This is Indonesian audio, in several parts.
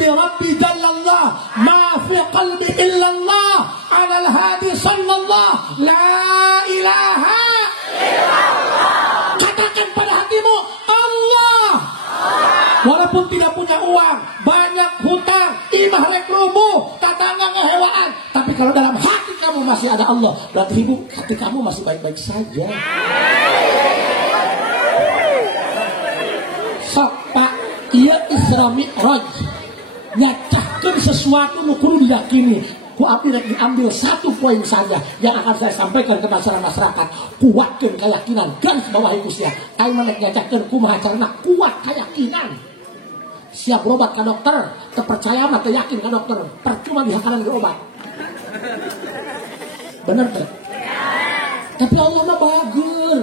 hasbi rabbi jallallah ma fi qalbi illallah alal hadi sallallahu la ilaha illallah. Katakan pada hatimu Allah. Walaupun tidak punya uang, banyak hutang, imah rek rubuh, tatangga ngehewaan, tapi kalau dalam hati kamu masih ada Allah, berarti hati kamu masih baik-baik saja. Sok Pak, iya Isra Mi'raj nyacahkan sesuatu nu kudu diyakini. Ku abdi rek diambil satu poin saja yang akan saya sampaikan ke masyarakat. Kuatkan keyakinan, garis bawahi Gusti. Aing mah nyacahkeun kumaha carana kuat keyakinan. Siap berobat ke dokter, terpercaya mah teu yakin ke dokter, percuma dihakanan ke obat. Bener teh? Tapi Allah mah bager.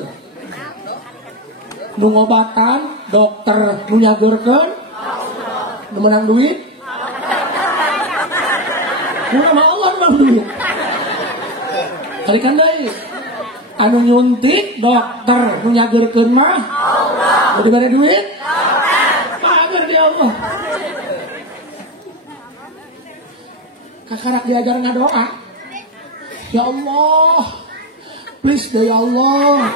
Nu ngobatan dokter nu nyageurkeun nu menang duit. Nu mah Allah nu menang duit. Kalikan deui. Anu nyuntik dokter nu nyageurkeun mah Allah. Nu dibere duit Allah. Kakarak diajar ngadoa. Ya Allah, please deh ya Allah.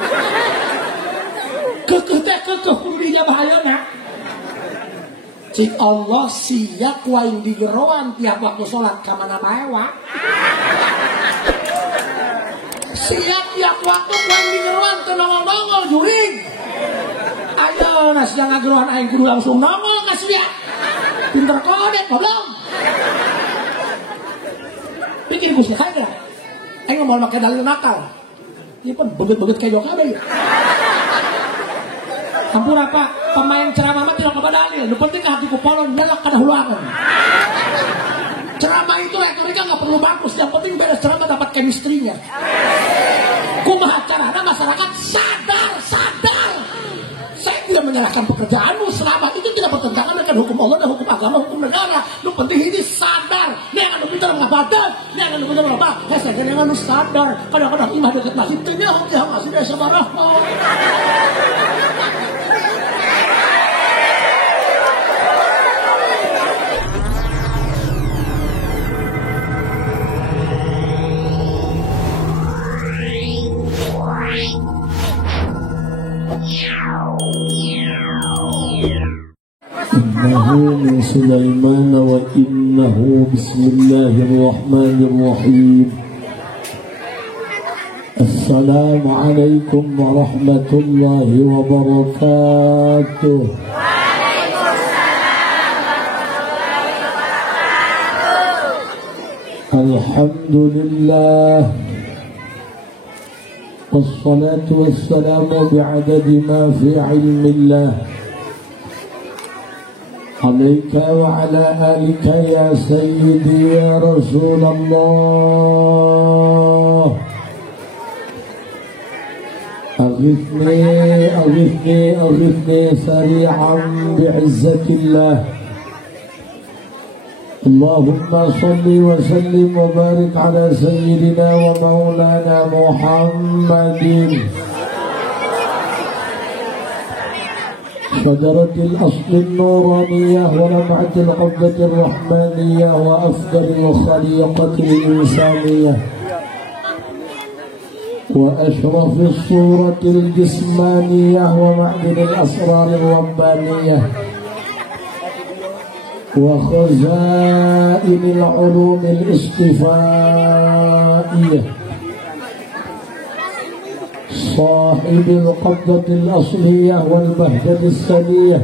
Kekeh kudu dijabah ayeuna. Cik Allah siap waing digeroan tiap waktu sholat ka mana bae wa. Siap tiap waktu waing digeroan teu nongol-nongol jurig. Ayo nas jangan geruan aing kudu langsung nongol ka sia. Pinter kode goblok. Pikir Gusti kada. Aing mau make dalil nakal. Ieu pun beget-beget kayak joka deui. Hampura Pak, pemain ceramah mah tidak kabar dalil. Nu penting hatiku polon nyelak kana huluangan. Ceramah itu retorika enggak perlu bagus, yang penting beres ceramah dapat chemistry-nya. Kumaha carana masyarakat sadar. Saya tidak menyalahkan pekerjaanmu selama itu tidak bertentangan dengan hukum Allah dan hukum agama, hukum negara. Lu penting ini sadar. Nih yang anu pintar ngabadan, nih yang anu pintar apa? Saya yang anu sadar. Kadang-kadang imah dekat masjid tanya hoki masih desa barahmah. إنه من سليمان وإنه بسم الله الرحمن الرحيم. السلام عليكم ورحمة الله وبركاته. الحمد لله والصلاة والسلام بعدد ما في علم الله عليك وعلى آلك يا سيدي يا رسول الله. أغثني سريعا بعزة الله. اللهم صل وسلم وبارك على سيدنا ومولانا محمد شجرة الأصل النورانية ولمعة القبة الرحمانية وأفضل الخليقة الإنسانية وأشرف الصورة الجسمانية ومعدن الأسرار الربانية وخزائن العلوم الاصطفائية صاحب القبضة الأصلية والبهجة السنية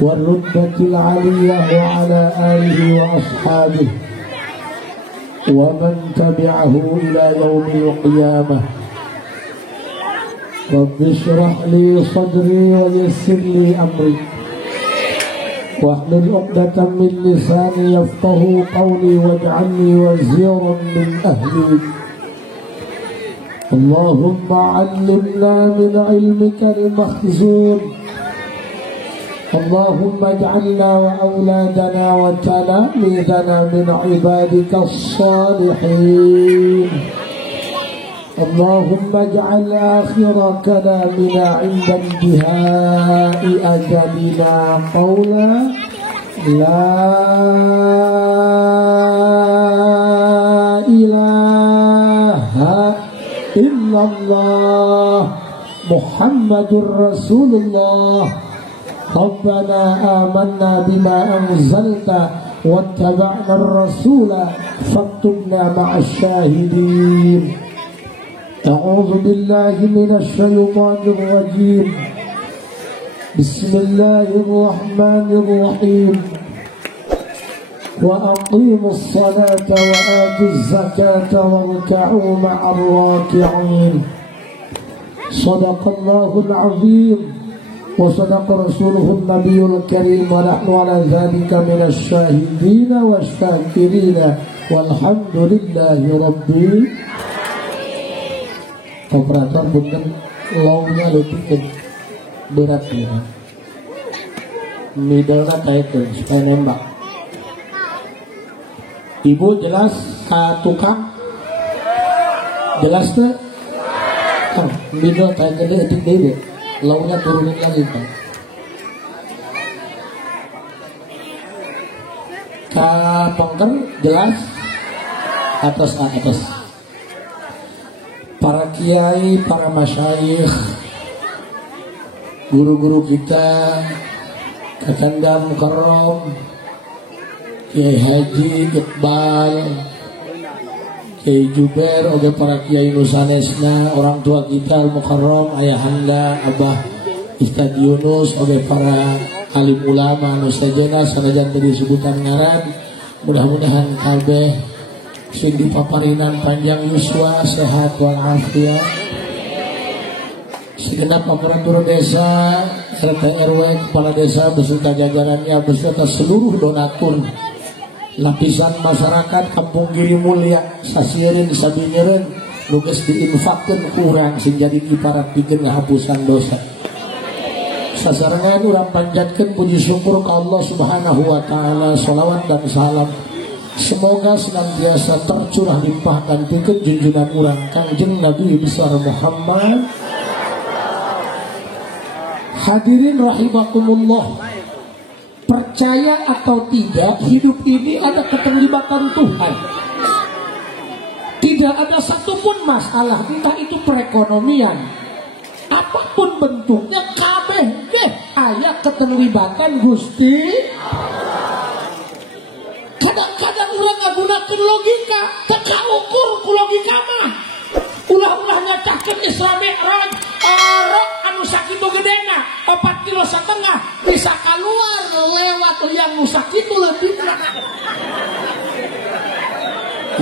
والرتبة العلية وعلى آله وأصحابه ومن تبعه إلى يوم القيامة. رب اشرح لي صدري ويسر لي أمري واحلل عقدة من لساني يفقه قولي واجعلني وزيرا من أهلي. اللهم علمنا من علمك المخزون. اللهم اجعلنا وأولادنا وتلاميذنا من عبادك الصالحين. اللهم اجعل آخر كلامنا عند انتهاء أجلنا قولا La ilaha illallah Muhammadur Rasulullah Rabbana amanna bima anzalta wattaba'na ar-rasula faktubna ma'asy syahidin. A'udzu billahi minasy syaithanir rajim. Bismillahirrahmanirrahim. Wa aqimus salata wa atuz zakata warka'u ma'ar raki'in. Shadaqallahul 'azim wa sadaqa rasuluhun nabiyul karim wa nahnu 'ala dzalika minasy syahidin wasyakirin walhamdulillahi rabbil operator bukan longnya lebih beratnya middle-nya kaitun supaya nembak. Ibu jelas tukang jelas tuh middle kaitun etik deh longnya turunin lagi kan pengker jelas atas. Para kiai, para masyayikh, guru-guru kita, Kakanda Mukarram, Kiai Haji Iqbal, Kiai Juber, oge para kiai nusanesna, orang tua kita Mukarram, ayahanda, abah Ustaz Yunus, oge para alim ulama nusajana sanajan tadi sebutan ngaran, mudah-mudahan kabeh sing dipaparinan panjang yuswa sehat walafiat. Segenap aparatur desa serta RW kepala desa beserta jajarannya beserta seluruh donatur lapisan masyarakat Kampung Giri Mulia sasieun sabinyeun nu geus diinfakkeun kurang sing jadi ibarat pikeun ngahapusan dosa. Sasarangan urang panjatkeun puji syukur ka Allah Subhanahu wa taala, shalawat dan salam semoga senantiasa tercurah limpah dan pikeun junjungan urang Kangjeng Nabi besar Muhammad. Hadirin rahimakumullah, percaya atau tidak hidup ini ada keterlibatan Tuhan. Tidak ada satupun masalah, entah itu perekonomian apapun bentuknya, kabeh aya keterlibatan Gusti. Kadang-kadang urang ngagunakeun logika, teka ukur ku logika mah. Ulah-ulah nyacahkeun Isra Mi'raj, anu sakitu gedena 4,5 kilo bisa keluar lewat yang nu sakitu leutikna.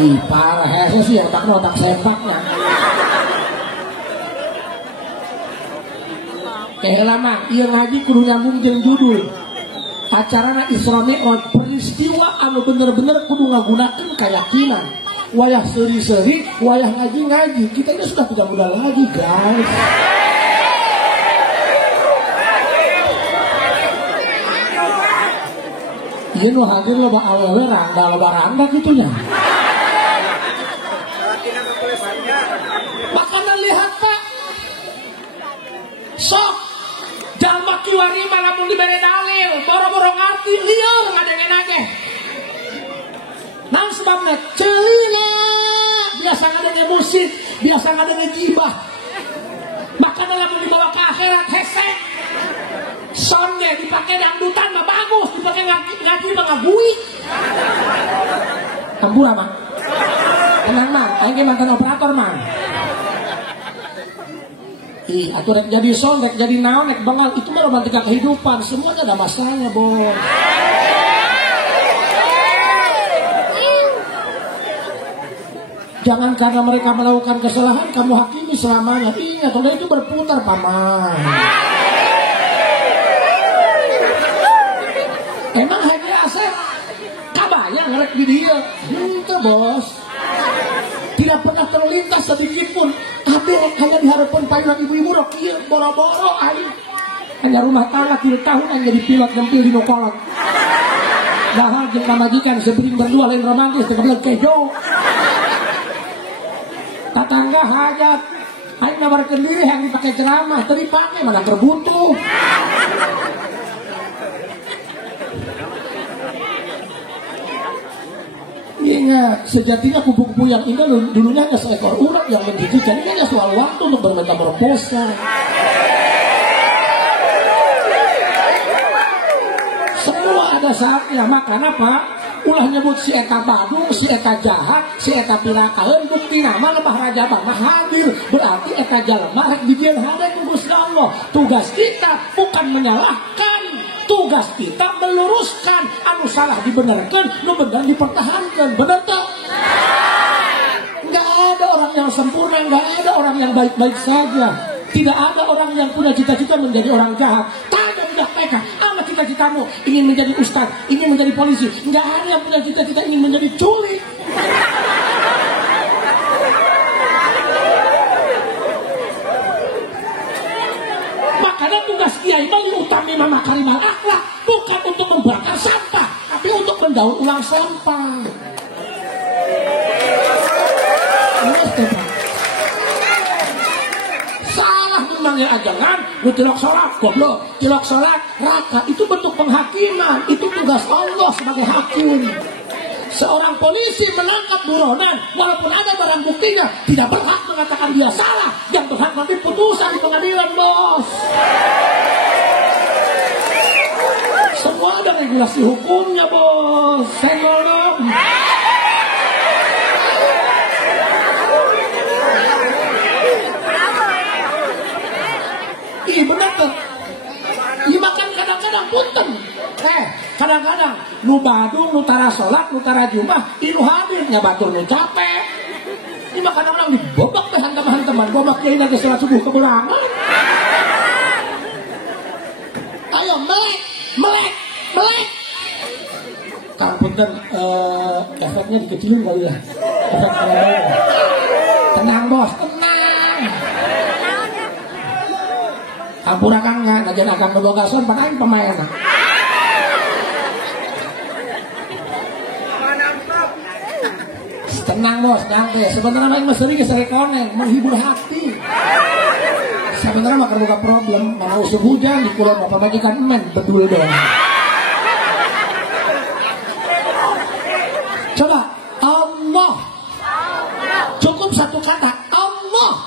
Ih, parah hese sih otak sepaknya. Lama, ieu ngaji kudu nyambung jeung judul. Acarana Isra Mi'raj, peristiwa anu bener-bener kudu ngagunakeun keyakinan. Wayah seri-seri, wayah ngaji-ngaji. Kita ini sudah tidak muda lagi, guys. Ieu nu hadir loba awewe randa kitunya. Makanya lihat Pak, sok jalma kiwari malamun dibere dalil, boro-boro ngarti lieur ngadengen age. Naon sebabna? Ceulina biasa ngadengen musik, biasa ngadengen gibah. Makanya lamun dibawa ke akhirat hese. Sonde dipake dangdutan mah bagus, dipake ngaji mah ngagui. Ampura mah. Tenang mah, aing ge mantan operator mah. Ih, atuh rek jadi son, rek jadi naon, rek bengal, itu mah romantika kehidupan, semuanya ada masanya, Bos. Jangan karena mereka melakukan kesalahan kamu hakimi selamanya. Ingat, roda itu berputar, paman. Emang Haji Asep kabayang ngelek di dia? Itu Bos. Tidak pernah terlintas sedikit pun. Abe hanya diharapkan payunan ibu-ibu rok iya boro-boro aing. Hanya rumah tangga 3 tahun yang jadi pilot ngempil di nokolot. Dahal jeung pamajikan sebering berdua lain romantis teu kebelet kejo. Tatangga hajat aing nawarkeun diri yang dipakai ceramah teu dipake mana terbutuh. Ingat, sejatinya kupu-kupu yang indah dulunya hanya seekor urat yang menjijikan. Ini hanya soal waktu untuk bermetamorfosa. Semua ada saatnya. Makanya Pak, ulah nyebut si eta badung, si eta jahat, si eta pilakaeun, bukti nama lemah raja mah hadir. Berarti eta jalema rek dijieun hade ku Gusti Allah. Tugas kita bukan menyalahkan, tugas kita meluruskan. Anu salah dibenarkan, nu benar dipertahankan. Benar tak? Nggak ada orang yang sempurna, nggak ada orang yang baik-baik saja. Tidak ada orang yang punya cita-cita menjadi orang jahat. Tanya budak TK, apa cita-citamu? Ingin menjadi ustaz, ingin menjadi polisi. Nggak ada yang punya cita-cita ingin menjadi culik. Makanya tugas kiai itu utami makarimal akhlak, bukan untuk membakar sampah, tapi untuk mendaur ulang sampah. Salah memangnya ajangan, lu tilok sholat, goblok, tilok sholat, raka, itu bentuk penghakiman, itu tugas Allah sebagai hakim. Seorang polisi menangkap buronan, walaupun ada barang buktinya, tidak berhak mengatakan dia salah, yang berhak nanti putusan di pengadilan, bos. Semua ada regulasi hukumnya, bos. Senggol dong. Iya bener tuh. Iya makan kadang-kadang punten. Kadang-kadang nu badung, nu tara sholat, nu tara jumah, inu hadirnya batur nu capek. Iya makan orang dibobok teh hantam-hantaman. Gua mak kiai nanti sholat subuh kebelangan. Ayo melek. Kang punten, efeknya dikecilin kali ya. Efek kalau tenang bos, tenang. Ampura kang nggak, najan akan ngebogason, panain pemain. Tenang bos, nanti. Sebenarnya main meseri keseri koneng, menghibur hati. Sebenarnya mah buka problem, mana usum hujan di kulon apa majikan men bedul doang. Coba Allah. Cukup satu kata, Allah.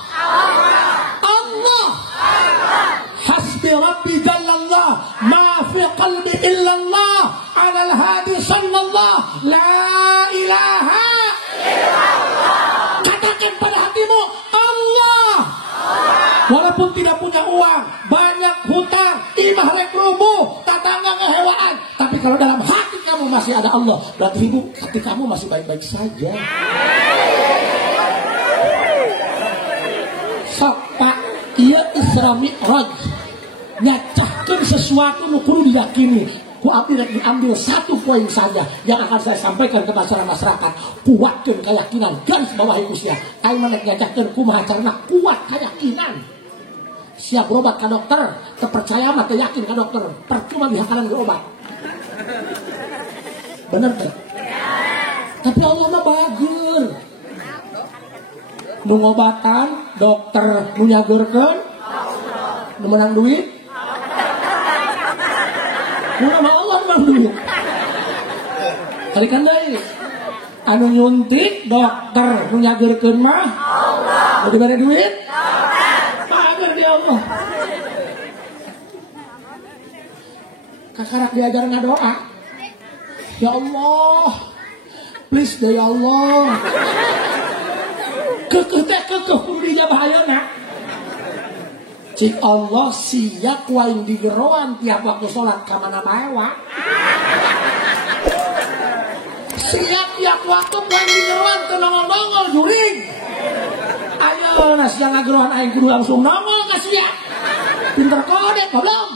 Hasbi Rabbi Jallallah, ma fi qalbi illallah, ala al-hadi sallallahu, la ilaha illallah. Katakan pada hatimu, Allah. Walaupun tidak punya uang, banyak hutang, imah rek rubuh, tatangga ngehewaan, tapi kalau dalam hati kamu masih ada Allah, berarti ibu, hati kamu masih baik-baik saja. Sok Pak, iya Isra Mi'raj, nyacahkan sesuatu nu kudu diyakini. Ku ambil satu poin saja yang akan saya sampaikan ke masyarakat. Kuatkan keyakinan, garis bawahi usia. Ayo manek nyacahkan kumaha carana kuat keyakinan. Siap berobat ke dokter, terpercaya mah yakin ke dokter. Percuma dihakalan berobat. Bener tak? Tapi Allah mah bager. Nu ngobatan dokter nu nyageurkeun, nu menang duit. Nu nama Allah menang duit. Kalikan deui. Anu nyuntik dokter nu nyageurkeun mah Allah. Nu dibere duit? Bager di Allah. Kasarak diajar ngadoa. Ya Allah, please deh ya Allah. Kekeh kudu dijabah ayeuna. Cik Allah siap waing digeroan tiap waktu sholat ka mana bae wa. Siap tiap waktu waing digeroan teu nongol-nongol juring. Ayo nasi yang ngageroan aing kudu langsung nongol ka siap. Pinter kode goblok.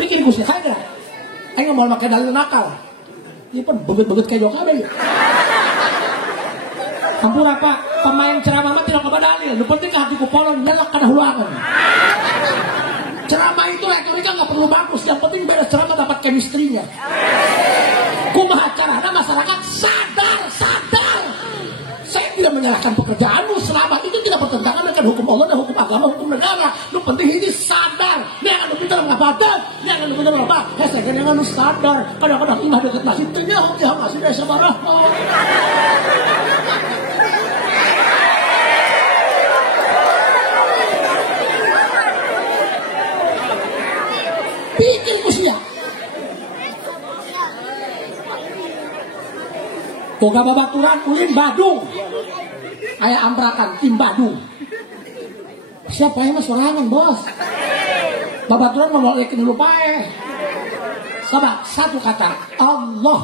Bikin Gusti saja. Aing mau make dalil nakal. Ini pun begut-begut kayak joka deh. Hampura Pak, pemain ceramah mah tidak kepada dalil. Nu penting ka hati ku polon nyelak kana huluangan. Ceramah itu retorika nggak perlu bagus, yang penting beres ceramah dapat chemistry-nya. Kumaha carana masyarakat sadar. Saya tidak menyalahkan pekerjaanmu selama itu tidak bertentangan dengan hukum Allah dan hukum agama, hukum negara. Nu penting ini sadar. Yang anu pintar ngabadan, yang anu pintar apa? Hese teh kan sadar kadang-kadang imah deket masjid teh nya masih desa sabaraha. Bikin usia. Boga babaturan ulin Badung. Aya ambrakan tim Badung. Siapa yang mas sorangan bos? Babaturan mau lekin dulu pae. Coba satu kata Allah.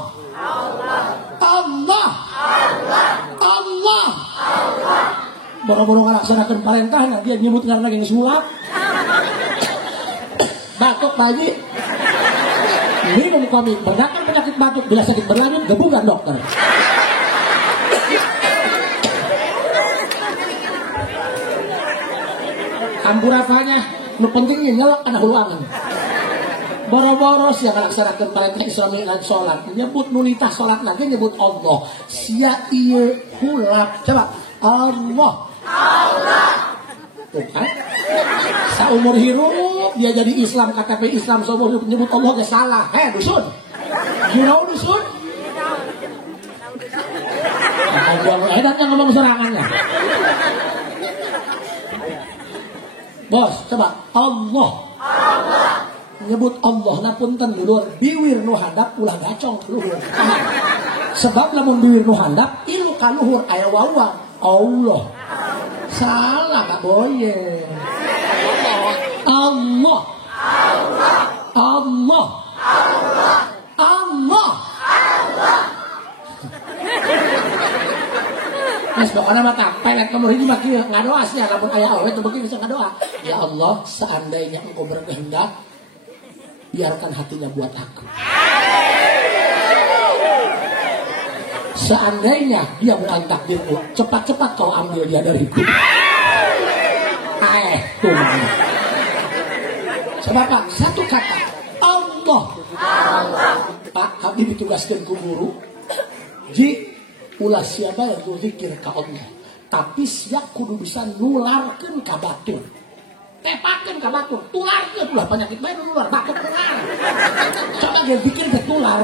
Allah. Allah. Boro-boro ngalaksanakeun parentahna dia nyebut ngaranna ge sulap. Batuk lagi. Minum kami berdakan penyakit batuk bila sakit berlanjut gebukan dokter. Amburatanya nu pentingnya nyelok kana huluangan. Boro-boro sia ngalaksanakeun parentah Islami lan salat nyebut nunitah salat lagi nyebut Allah. Sia ieu hulap. Coba Allah. Allah. Tuh kan? Saumur hirup dia jadi Islam KTP Islam seumur hirup nyebut Allah ge salah. Dusun. You know dusun? Ngomong edatnya ngomong serangannya. Bos, coba Allah. Allah. Nyebut Allah na punten dulur biwir nu handap ulah gacong luhur. Sebab lamun biwir nu handap ilu ka luhur aya wawa Allah. Salah Kak Boye. Allah. Allah. Allah. Allah. Nes pokona mata pelet nomor hiji mah kieu ngadoa sia lamun aya awewe teu beuki bisa ngadoa. Ya Allah, seandainya Engkau berkehendak biarkan hatinya buat aku. Seandainya dia bukan takdirku, cepat-cepat kau ambil dia dariku. Tuh mana. Sebab Pak, satu kata Allah. Pak, kami ditugaskan ku guru. Ji ulah siapa yang berzikir ke Allah. Tapi siap kudu bisa nularkan ke batur. Tepakan ke batur. Tularkan ulah penyakit main nular. Batuk nular. Coba dia bikin ketular.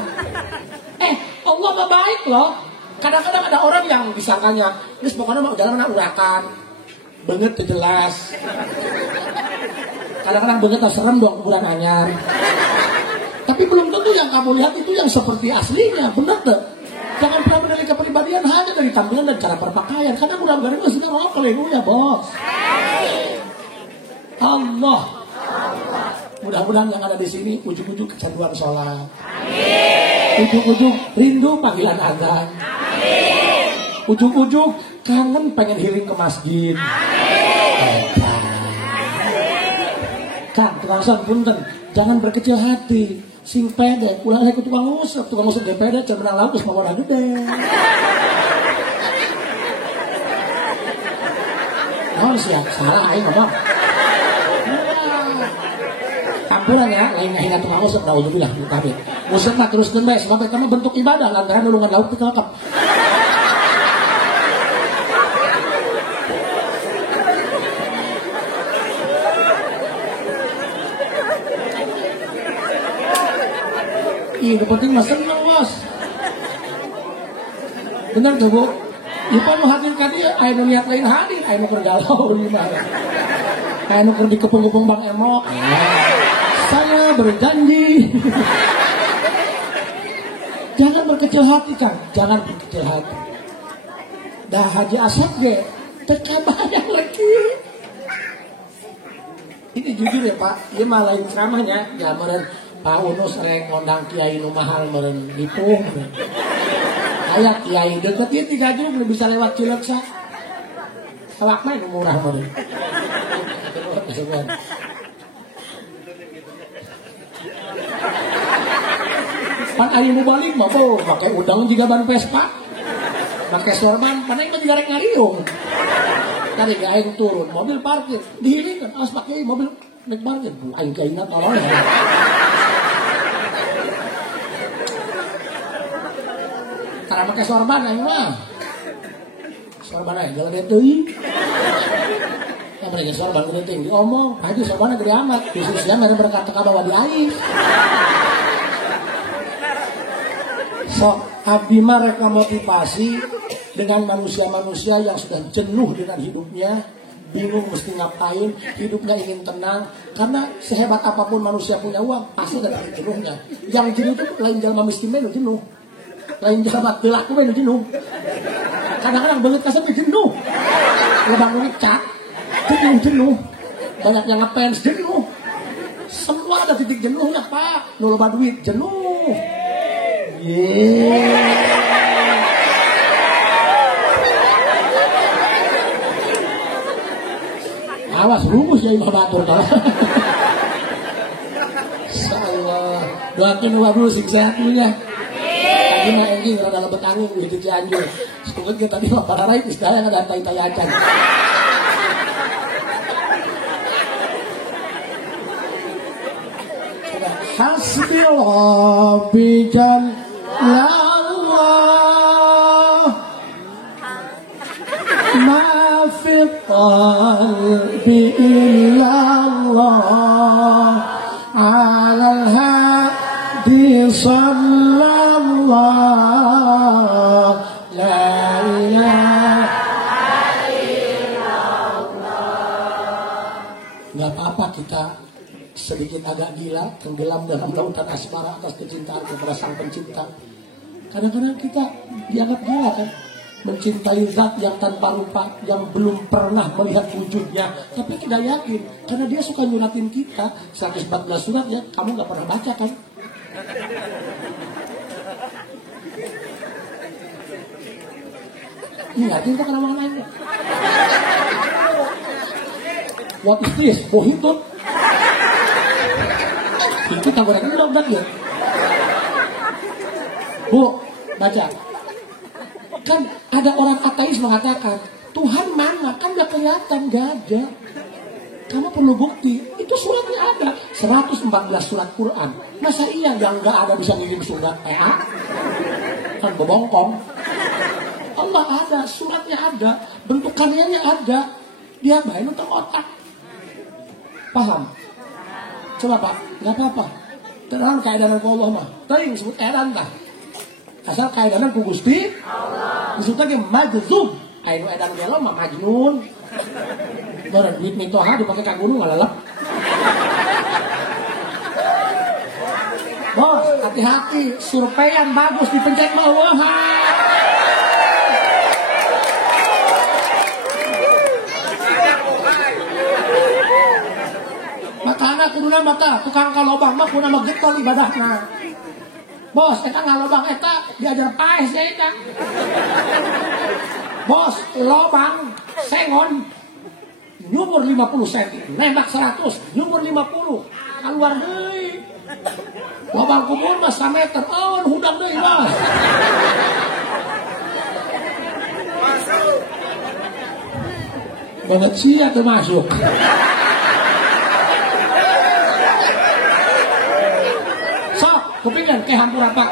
Allah mah baik loh. Kadang-kadang ada orang yang disangkanya, ini pokoknya mau jalan mana urakan. Banget jelas. Kadang-kadang banget serem dong kuburan anyar. Tapi belum tentu yang kamu lihat itu yang seperti aslinya. Benar tuh. Jangan pernah menilai kepribadian hanya dari tampilan dan cara berpakaian. Karena mudah-mudahan itu sudah mau ya bos. Allah. Mudah-mudahan yang ada di sini ujung-ujung kecanduan sholat. Ujung-ujung rindu panggilan azan. Ujung-ujung kangen pengen healing ke masjid. Kang, tukang son punten, jangan berkecil hati. Sing pede, pulang ke tukang ngusep ge pede, can menang laut geus modal gede. Naon sia, salah aing ngomong. Ampunan ya, lain hina tukang ngusep naudzubillah kabeh. Ngusep mah teruskeun bae, sebab eta mah bentuk ibadah lantaran nulungan laut teu kelekep. Iya, penting mah seneng bos. Bener tuh bu. Ipan mau hadir kan dia, ayo niat lain hadir, ayo mau kergalau gimana? Ayo mau kerja kepung-kepung Bang Emok. Saya berjanji. Jangan berkecil hati kan, jangan berkecil hati. Dah Haji Asad ge, terkabayang lagi. Ini jujur ya Pak, dia malah lain ceramahnya, gambaran. Pak Uno sering ngondang kiai nu mahal meureun dipung. Aya kiai deket ieu 3 juta bisa lewat Cileuksa. Awak mah nu murah meureun. Pan ari nu balik mah make udang juga ban Vespa. Make sorban, pan aing mah juga rek ngariung. Tadi aing turun, mobil parkir, dihilingkeun aos pake mobil naik parkir. Aing kaina tolong. Karena pakai sorban aing mah. Sorban aja jalan deui. Ya mereka sorban gede tinggi omong, aja sorban gede amat. Khususnya mereka berkata ka bawa di aing. So, abdi mah rek motivasi dengan manusia-manusia yang sudah jenuh dengan hidupnya, bingung mesti ngapain, hidupnya ingin tenang. Karena sehebat apapun manusia punya uang, pasti ada jenuhnya. Yang jenuh itu lain jalma miskin mah jenuh, lain jalma teu laku mah jenuh. Kadang-kadang banget kasar jenuh, lebang cat jenuh, banyak yang ngefans jenuh. Semua ada titik jenuhnya Pak. Nu loba duit jenuh. Awas rumus ya Imam Batur kalau. Insyaallah. Doakeun ulah dulu sing sehat dulu ya. Tadi mah engking rada lebet angin gitu Cianjur. Semoga kita tadi mah para rai istilahnya ada tai-tai acan. Hasbiyallah Allah ma fi qalbi illallah ala al-hadi sallallahu la ilaha illallah. Gak apa-apa kita sedikit agak gila, tenggelam dalam lautan asmara atas kecintaan kepada Sang Pencipta. Kadang-kadang kita dianggap gila kan, mencintai zat yang tanpa rupa, yang belum pernah melihat wujudnya, tapi tidak yakin, karena dia suka nyuratin kita 114 surat ya, kamu nggak pernah baca kan? Ingatin kok kenapa nanya? What is this? Bohitun? Itu taburan udah ya. Bu, baca. Kan ada orang ateis mengatakan Tuhan mana? Kan gak kelihatan, gak ada. Kamu perlu bukti. Itu suratnya ada 114 surat Quran. Masa iya yang gak ada bisa ngirim surat PA? Kan bobongkong. Allah ada, suratnya ada, bentukannya ada. Dia main untuk otak. Paham? Coba Pak, nggak apa-apa. Terang keadaan ku Allah mah. Teuing disebut edan tah. Asal keadaan ku Gusti Allah. Disebutna ge majzum. Anu edan ge mah majnun. Beureun duit mitoha dipake ka gunung ngalelep. Bos, hati-hati, surveian bagus dipencet mah wah. Makana kuduna mata tukang kalobang mah kuna mah getol ibadahna. Bos, eta ngalobang eta diajar paes ya eta. Bos, lobang sengon nyumur 50 cm, nembak 100, nyumur 50, keluar deui. Lobang kubur mah 1 meter, awan hudang deui Bos. Banget sia teu masuk. Kepingin ke hampura Pak.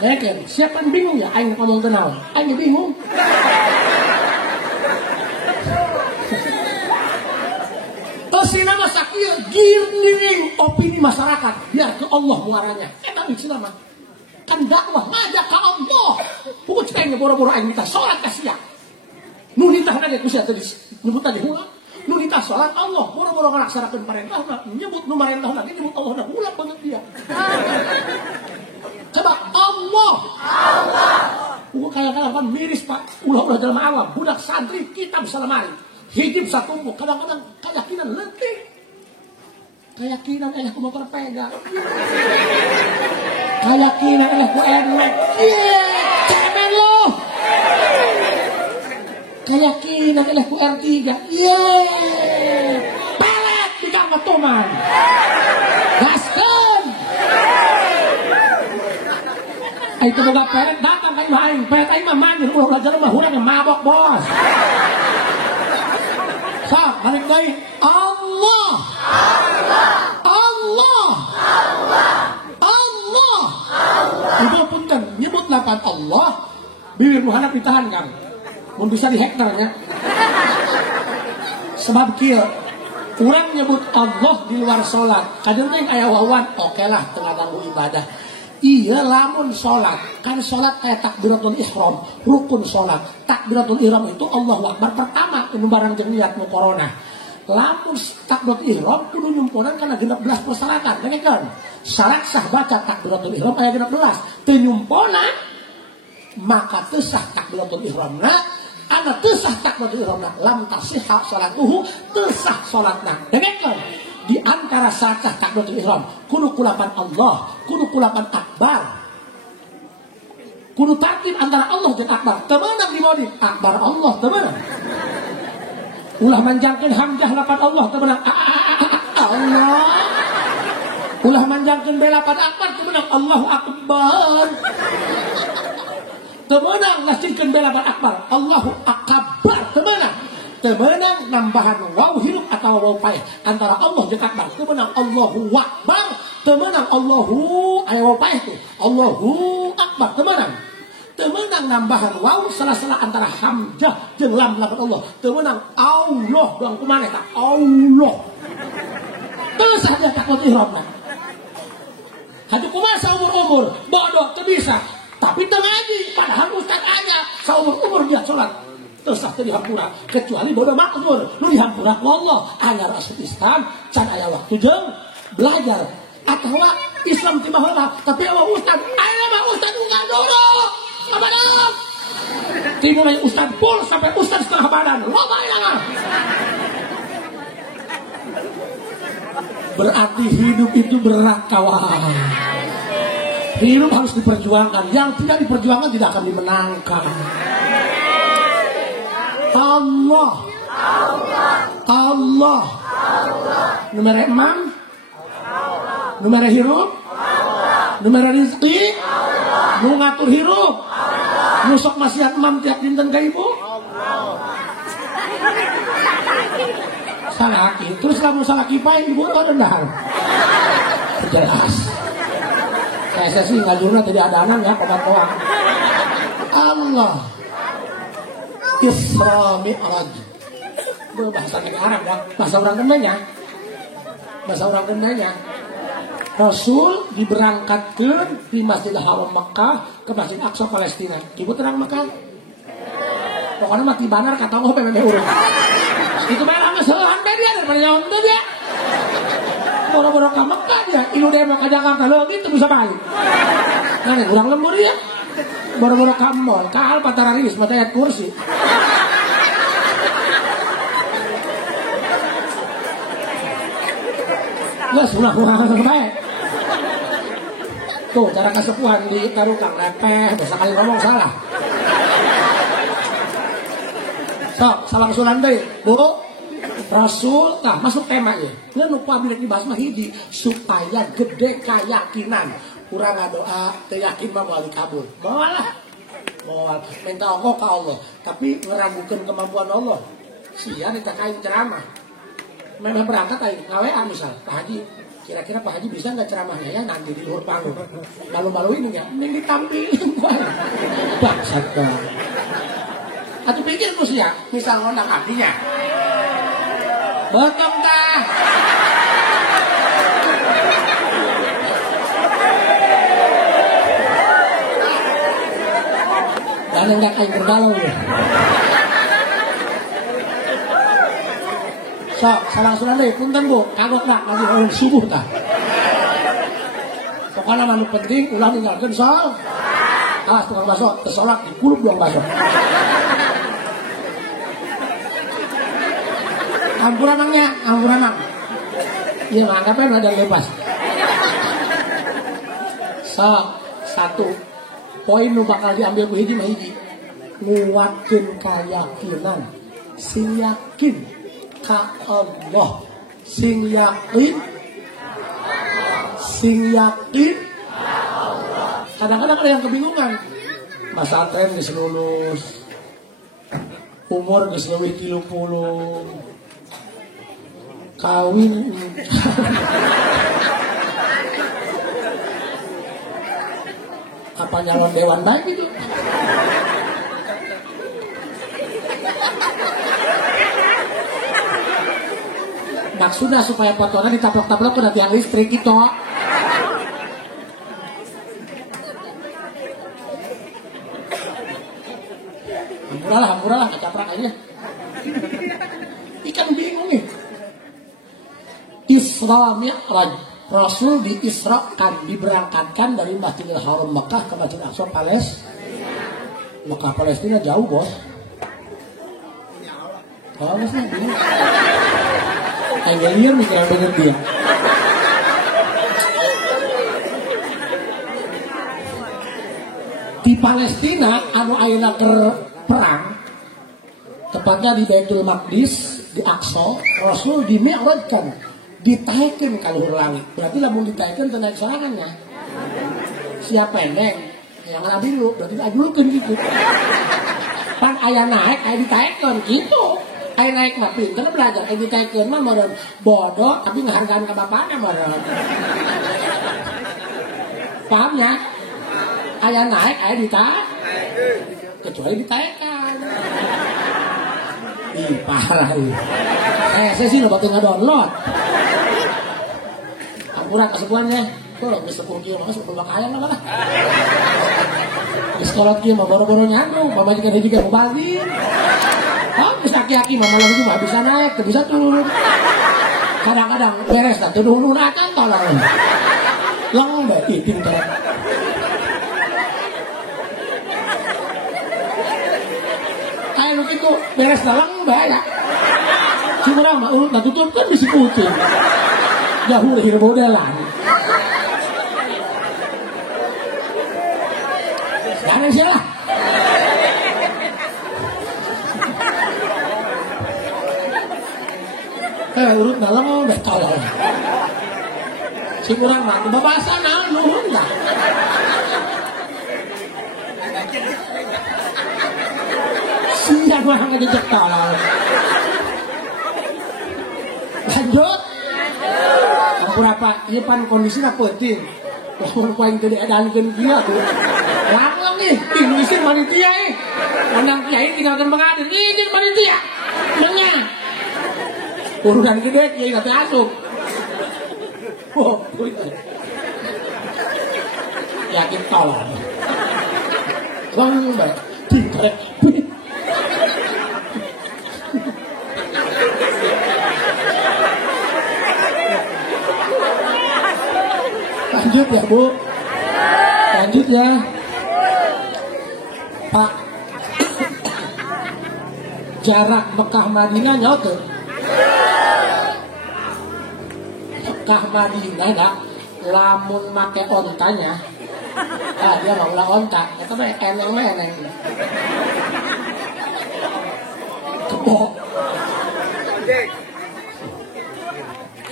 Yakin, siapa yang bingung ya? Aing ngomong kenal. Aing bingung. Tosina mah sakieu giring opini masyarakat biar ke Allah muaranya. Eta bicina mah. Kan dakwah ngajak ka Allah. Pokok cengnya boro-boro aing minta salat ka sia. Nu ditahna ge ku sia teh nyebut tadi heula. Nu ditah salat Allah, boro-boro ngalaksanakeun parentahna, nyebut nu marentahna ge nyebut Allah ulah banget dia. Coba Allah. Kadang-kadang kan miris Pak, ulah dalam awam, budak santri kita bisa lemari. Hijib satumpuk, kadang-kadang keyakinan letih. Keyakinan ku mau terpegang. Keyakinan ku enak. Cemen lo. Keyakinan ku R3. Pelet di kang ketuman. Gaskeun. Itu boga pelet datang ka imah aing. Pelet aing mah manjur ulah belajar mah urang mabok bos. Sa, balik deui. Allah. Ibu punten nyebut lapan Allah. Bibir nu handap ditahan Kang. Mun bisa di hektarnya. Sebab kieu urang nyebut Allah di luar salat. Kadeung teh aya wawan, oke lah teu ganggu ibadah. Iya lamun sholat, kan sholat kayak takbiratul ihram, rukun sholat. Takbiratul ihram itu Allahu Akbar pertama, ini barang jeung niat mu corona. Lamun takbiratul ihram kudu nyumpunan kana 16 persyaratan, kan? Syarat sah baca takbiratul ihram aya 16. Teu nyumpunan maka teu sah takbiratul ihramna, ana teu sah takbiratul ihramna, lam tasihha sholatuhu, teu sah salatna. Kan? Di antara syarat takbiratul ihram kudu kulapan Allah, kudu kulapan akbar, kudu tartib antara Allah dan akbar. Temenang di maulid akbar Allah temenang. Ulah manjangkeun hamzah lapan Allah temenang Allah. Ulah manjangkeun be lapan akbar temenang Allahu akbar. Temenang ngasihkeun be lapan akbar Allahu akbar temenang. Temenang nambahan waw hirup atau waw payah antara Allah jeung akbar. Temenang Allahu akbar, temenang Allahu aya waw payah tuh. Allahu akbar temenang. Temenang nambahan waw salah-salah antara hamzah jeung lam lapan Allah. Temenang Allah doang kumaha eta? Allah. Teu saja takut ihramna. Hadu kumaha saumur-umur bodoh teu bisa. Tapi teu ngaji padahal ustaz aya saumur-umur dia salat. Tersah teu dihampura kecuali bodoh makmur nu dihampura ku Allah aya rasul Islam can aya waktu jeung belajar atawa Islam ti baheula tapi awa ustaz aya mah ustaz unggal dulu kabadan ti mulai ustaz full sampai ustaz setengah badan loba ilangan. Berarti hidup itu berat kawan. Hidup harus diperjuangkan, yang tidak diperjuangkan tidak akan dimenangkan. Allah, Allah, nomor emam, nomor hirup, nomor rizki, nu ngatur hirup, nu sok masihat emam tiap dinten ka ibu. Salaki, terus lamun salaki pae ibu teu dendahar. Jelas. Saya sih ngajurna tadi ada anak ya kobat-kobat. Allah. Isra Mi'raj. Bahasa negara Arab dah, bahasa orang kendanya. Bahasa orang kendanya. Rasul diberangkatkan di Masjidil Haram Makkah ke Masjid Aqsa Palestina. Ibu terang makan. Pokoknya mati banar kata Allah PMB urut. Itu merah kesalahan dia daripada nyawa dia. Boro-boro ke Makkah dia, ilu dia mau ke Jakarta lagi itu bisa balik. Nah, kurang lembur ya. Boro-boro ke mall, kahal patararis, mata ayat kursi. Wah, sunah baik. Tuh, cara kesepuhan di Tarukang lepeh, biasa kali ngomong salah. Sok, salam sulan deh, Bu. Rasul, nah masuk tema ya. Lalu pabrik dibahas mah hiji supaya gede keyakinan. Kurang doa, yakin mah mau kabul. Malah, mau minta Allah ke Allah, tapi ngeragukan kemampuan Allah. Sia ditakai ceramah. Memang berangkat aja ngawean misal, Pak Haji. Kira-kira Pak Haji bisa nggak ceramahnya ya nanti di luar panggung. Malu-malu ini ya, ini ditampilin gua. Bangsat kan. Atau pikir gue sih ya, misal ngondang artinya. Betul dah. Dan enggak kayak bergalau ya. So, salah sunan deh, punten Bu, kagok nak nanti orang subuh tah. Pokoknya manu penting, ulah ninggalkan soal. Ah, tukang bakso, tersolak di kulup dong bakso. Ampura nangnya, ampura nang. Iya anggapnya ada lepas. So, satu poin nu bakal diambil ku hiji mah hiji. Nguatkeun kayakinan. Sing yakin ka Allah. Sing yakin. Sing yakin. Kadang-kadang ada yang kebingungan. Masa tren geus lulus. Umur geus leuwih 30. Kawin apa nyalon dewan baik itu maksudnya supaya fotonya ditaplok-taplok ke tiang listrik itu hampura lah, kecaprak aja. Ikan bingung nih. Isra Mi'raj, Rasul diisrakan, diberangkatkan dari Masjidil Haram Mekah ke Masjid Aqsa Mekah Palestina jauh bos. Kalau bos nih bingung. Kayak liar nih kalau denger dia. Di Palestina anu ayeuna keur perang tepatnya di Baitul Maqdis di Aqsa, Rasul dimi'rajkan, ditaikeun ka luhur langit. Berarti lamun ditaikeun teu naik sorangannya. Sia pendek yang nabi lu berarti ajulkeun gitu. Pan aya naik aya ditaikeun gitu. Aya naik mah pinter belajar, aya ditaikeun mah meureun bodoh tapi ngahargaan ka bapana meureun. Paham ya? Aya naik, aya ditaik, kecuali ditaikkan. Ih, parah ini. Saya sih lo batu nge-download. Ampura kesepuannya. Kok lo kesepuan kia, maka sepuan bakayan lah malah. Di sekolah kia mah boro-boro nyandung, mama juga mau bagi. Oh, bisa aki-aki mama lagi mah bisa naik, bisa turun. Kadang-kadang beres lah, turun akan tolong. Lang mbak, iting tolong. Kayak itu beres dalam bahaya. Cuma mah urut nah tutup kan bisi kucing. Jauh lahir modelan. Jangan sialah. Urut dalam udah tolong. Si kurang mah bahasa naon nuhun lah. Siapa yang ngejek tolong? Lanjut. Ampun apa? Ini pan kondisinya penting. Kalau paling tadi ada angin dia tuh. Langsung nih, izin panitia nih. Undang kiai tinggalkan pengadir. Izin panitia. Nanya. Urusan gede kiai nggak masuk. Oh, yakin tolong. Bang, baik. Tingkat. Lanjut ya Bu. Lanjut ya Pak. Jarak Mekah Madinah nyoto. Mekah Madinah dah lamun make ontanya. Dia mau ulah onta. Itu mah eneng. Kebok.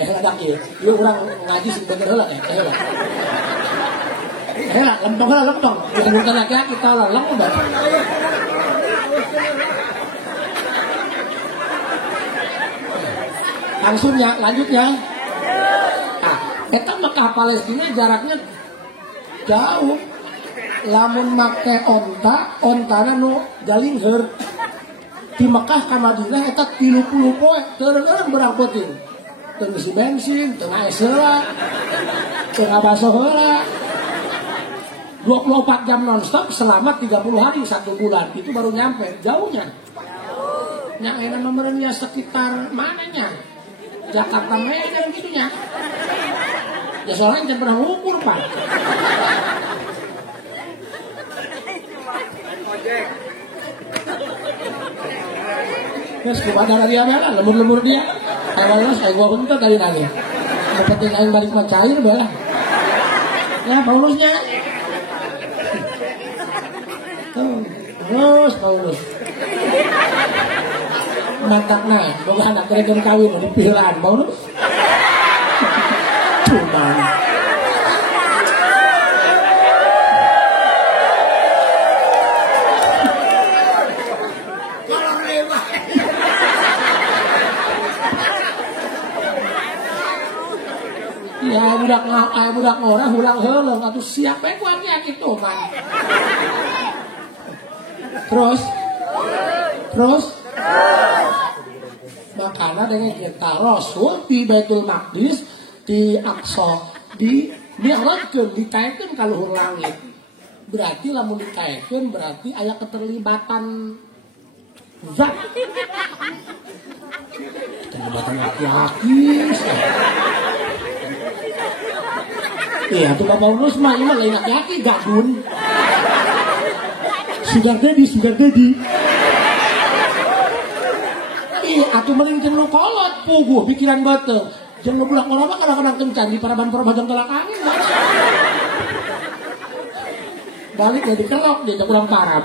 Ada kieu, ieu urang ngaji sebentar heula heula. Heula, lempeng. Bukan laki-laki kita lalang udah. Langsungnya, lanjutnya. Ah, eta Mekah Palestina jaraknya jauh. Lamun make ontana nu galingher. Di Mekah ka Madinah eta 30 poe, teureung berang peuting. Tengah isi bensin, tengah es heula, tengah baso heula. 24 jam nonstop selama 30 hari 1 bulan. Itu baru nyampe, jauhnya. Yang enak nomornya sekitar mananya? Jakarta Medan gitunya. Ya soalnya jangan pernah ngukur Pak. Terus kepada dia mana, lembur-lembur dia. Awalnya saya gua bentuk kali nanya. Seperti kain balik cair bah. Ya Paulusnya. Terus Paulus. Mantakna, boga anak kerja kawin di pilan Paulus. Cuman. Ya budak ngora hulang heuleuh atuh siapa yang kuatnya gitu man. Terus makanya dengan kita Rasul di Baitul Maqdis di Aqsa di mi'rajkeun ditaikeun ka luhur langit. Berarti lamun ditaikeun berarti aya keterlibatan Zat. Jabatan laki-laki. Iya, tuh Bapak Urus mah ini lain laki-laki gadun. Sugar daddy. Iya, atuh mending jeung nu kolot puguh pikiran beuteung. Jeung nu budak urang mah kadang-kadang kencan di paraban-paraban tolak angin. Balik jadi kelok dia kurang parab.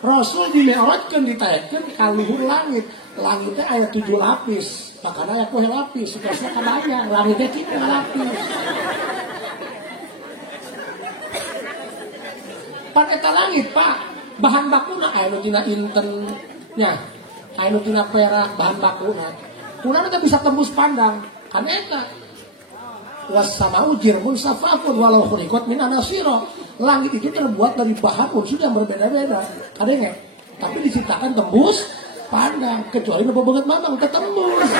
Rasul dimeorotkeun ditaekkeun ka luhur langit. Langitnya aya 7 lapis. Makana aya 10 lapis, sugasna kabayang. Langitnya kitu lapis. Pan eta langit, Pak. Bahan bakuna aya nu tina inten nya. Aya nu tina perak bahan bakuna. Kunaon teh bisa tembus pandang. Kan eta. Was-sama'u jirmun safafun walau khuliqat min anasira. Langit itu terbuat dari bahan unsur yang berbeda-beda. Kadang tapi diciptakan tembus pandang. Kecuali apa banget mamang ketembus.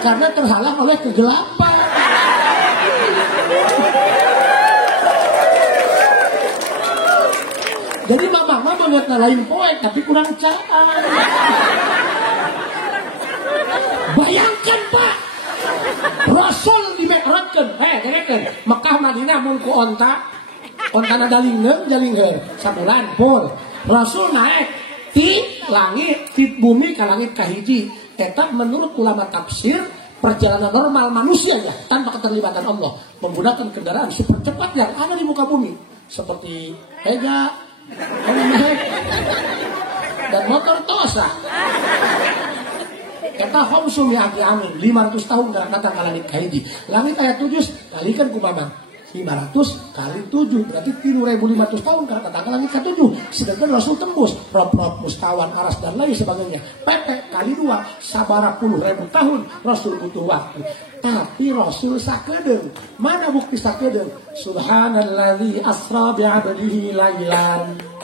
Karena terhalang oleh kegelapan. Jadi mamang banget lain poek tapi kurang caan. Bayangkan Pak, Rasul dimekrotkeun, dengekeun, Mekah Madinah mun ku ontana dalinggeun jalinggeun sabulan pun. Rasul naik ti langit, ti bumi ka langit kahiji. Eta menurut ulama tafsir perjalanan normal manusia ya tanpa keterlibatan Allah menggunakan kendaraan super cepat yang ada di muka bumi seperti Vega, dan motor Tosa. Eta khamsu mi'ati amin 500 tahun datang ka langit kahiji. Langit ayat 7 kalikan ku mamang 500 kali 7 berarti 3.500 tahun datang ka langit ke-7. Sedangkan Rasul tembus Rob Mustawan Aras dan lain sebagainya. Pepe kali 2 sabara puluh ribu tahun Rasul butuh waktu. Tapi Rasul sakedeung. Mana bukti sakedeung? Subhanalladzi asra bi'abdihi lailan.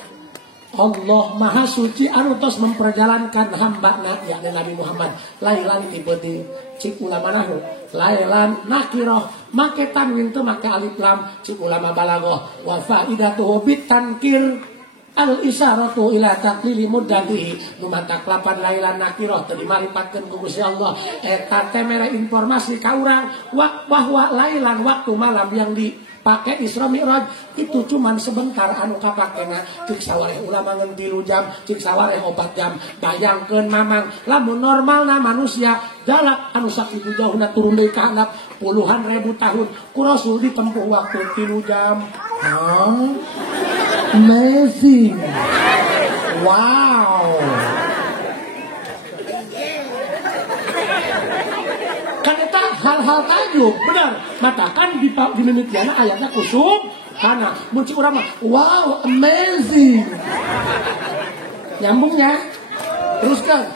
Allah Maha Suci anu tos memperjalankan hamba-Na yakni Nabi Muhammad lailan tibeuti cik ulama nahu lailan nakirah make tanwin teu make alif lam cik ulama balaghah wa faidatuhu bitankir al isyaratu ila taqlili muddatihi lumatak lapan lailan nakirah teu dimaripatkeun ku Gusti Allah eta teh mere informasi ka urang bahwa lailan waktu malam yang pakai Isra Mi'raj itu cuman sebentar anu kapakena cik sawareh ulama ngan 3 jam cik sawareh 4 jam bayangkeun mamang lamun normalna manusia jalak anu sakitu jauhna turun deui ka handap puluhan ribu tahun ku Rasul ditempuh waktu 3 jam. Amazing. Wow. Kan eta hal-hal takjub benar mata kan di mimitiana ayatnya kusub karena muncul urang mah wow amazing nyambungnya teruskan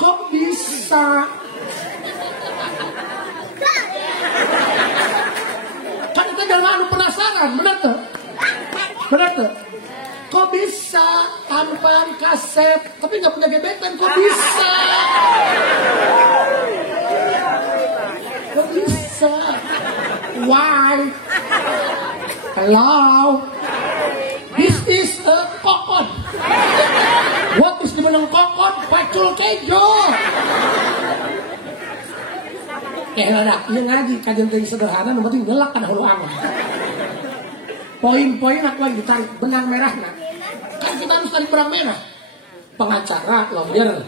kok bisa kan itu dalam penasaran benar tuh kok bisa tanpa kaset tapi nggak punya gebetan kok bisa why hello this is a kokon what is the menang kokon pacul kejo ada yang ngaji kajian yang sederhana yang penting gelak kan hulu aman poin-poin aku lagi ditarik benang merah nah. Kan kita harus tarik benang merah pengacara lawyer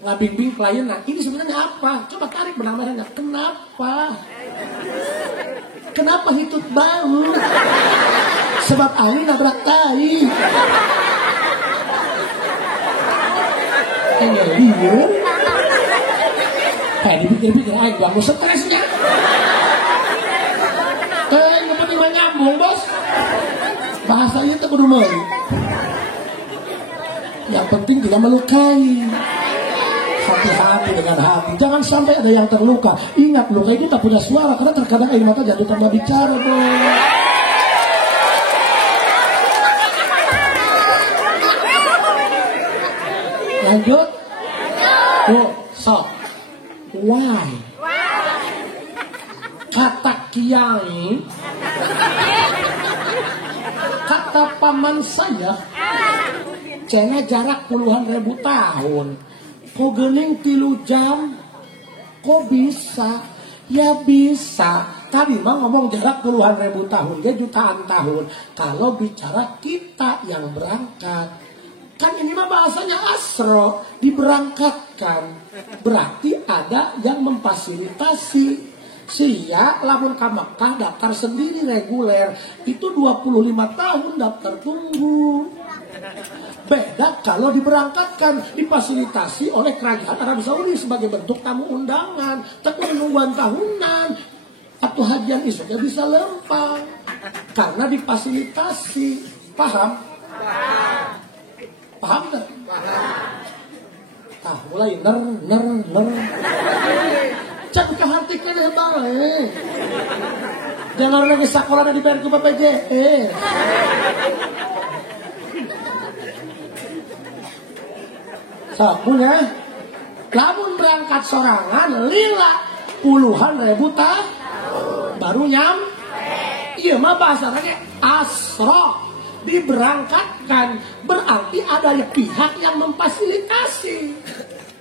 ngabimbing klien nah ini sebenarnya apa coba tarik benang merahnya kenapa hitut bau sebab angin nabrak tai liur kayak dipikir-pikir aja gak mau stresnya yang penting nyambung bos bahasanya itu kudu meuli yang penting tidak melukai hati-hati dengan hati jangan sampai ada yang terluka ingat luka itu tak punya suara karena terkadang air mata jatuh tanpa bicara lanjut so why Kata kiai, kata paman saya, cena jarak puluhan ribu tahun. Kok gening 3 jam? Kok bisa? Ya bisa. Tadi mah ngomong jarak puluhan ribu tahun, ya jutaan tahun. Kalau bicara kita yang berangkat, kan ini mah bahasanya asro, diberangkatkan. Berarti ada yang memfasilitasi. Sia lamun ka Mekah daftar sendiri reguler, itu 25 tahun daftar tunggu. Beda kalau diberangkatkan, difasilitasi oleh kerajaan Arab Saudi sebagai bentuk tamu undangan, tapi nungguan tahunan atau hajian isuknya bisa lempang karena difasilitasi. Paham? Paham tak? Nah, mulai ner. Cak kehantikan ya baik. Jangan lagi sekolah di PRQ BPJS. Sapunya, lamun berangkat sorangan lila puluhan ribu tahun baru iya mah bahasanya asro, diberangkatkan, berarti ada pihak yang memfasilitasi.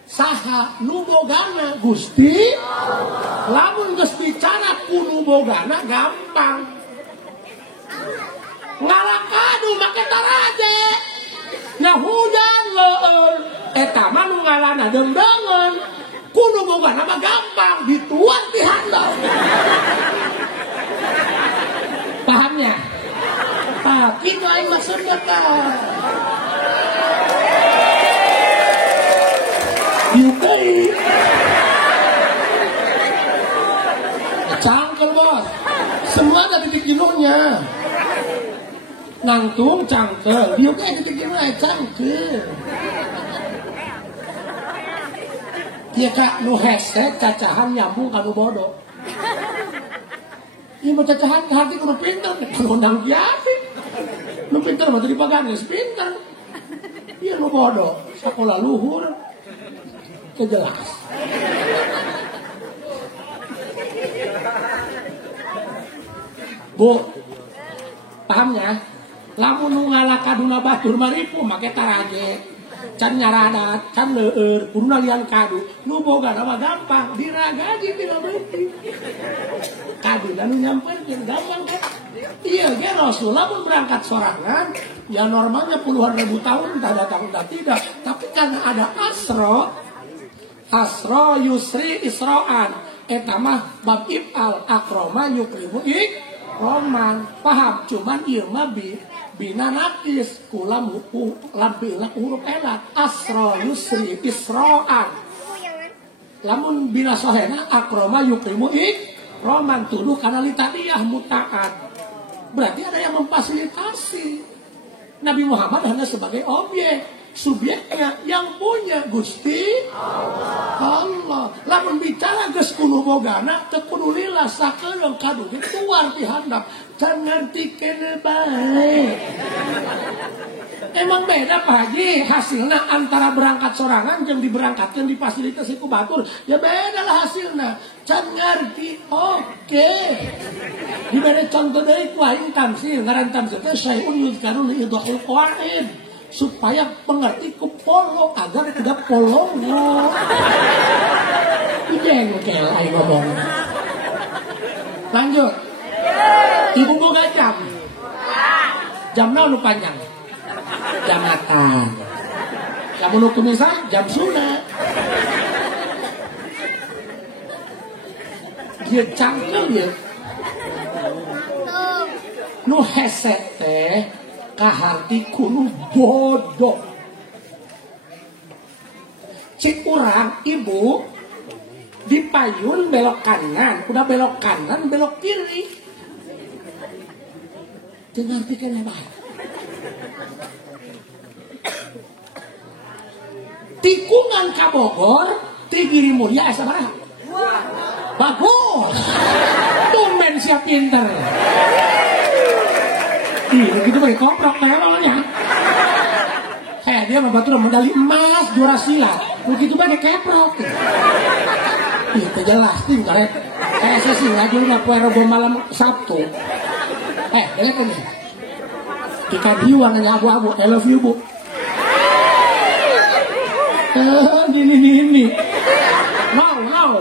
Saha nubogana Gusti, lamun geus bicara ku nubogana gampang. Ngalakadu make taraje. Nya hujan leueur, eta mah nu ngalana deundeungeun. Ku nubogana mah gampang, dituan di handap. Pahamnya? Pak, kitu aing maksudna tah. Yukai cangkel bos, semua ada titik jenuhnya. Nangtung cangkel, yukai titik jenuhnya cangkel. Dia kak nu hese cacahan nyambung kanu bodoh. Iya mau cacahan hati kudu pinter, kudu undang kiati. Nu pinter mah tadi paganis pinter. Iya nu bodoh, sekolah luhur. Jelas. Bu, pahamnya? Lamun nu ngalakaduna batur maripu make taraje. Can nyaradat, can leueur, kuduna lian kadu. Nu boga nama gampang, diragaji tina beuti. Kadu nu nyampeun gampang kan? Iya, ge Rasul lamun berangkat sorangan, ya normalnya puluhan ribu tahun tak datang tak tidak. Tapi karena ada Asro yusri isro'an, etamah bab ib'al akroma yukrimu roman. Paham? Cuman ieu mah bina nakis kula lampilah huruf elat. Asro yusri isro'an, lamun bina sohena akroma yukrimu roman, tuduh kana litadiyah muta'at. Berarti ada yang memfasilitasi. Nabi Muhammad hanya sebagai objek, subjeknya yang punya Gusti Allah. Lamun bicara geus kudu bogana teu kudu lila sakeung kadu dituar di handap, can ngarti kene bae. Emang beda Pak Haji hasilna antara berangkat sorangan jeung diberangkatkeun difasilitasi ku batur, ya beda lah hasilna. Can ngarti oke. Dibere contoh deui ku aing tamsil, ngaran tamsil teh syai'un yuzkaru li idhahul qawaid, supaya pengerti ku polo agar tidak polongo. Ijeng kel aing ngomong. Lanjut. Ibu boga jam. Jam naon nu panjang? Jam makan. Jam nu kumisan jam sunat. Dia cangkel ya. Nu hese teh kaharti kudu bodoh. Cik urang ibu dipayun belok kanan, udah belok kanan belok kiri. Dengar pikirnya baik. Tikungan ka Bogor, ti Giri Mulia asa mana? Bagus. Tumben siap pinter. Ih, begitu pakai koprok namanya. Kayak dia mah batur medali emas juara silat. Begitu pakai keprok. Ih, jelas tinggal. Saya sih ngajulna poe Rebo malam Sabtu. Ini kan ya. Ikan hiu nanya abu-abu, I love you bu. Ini. Now.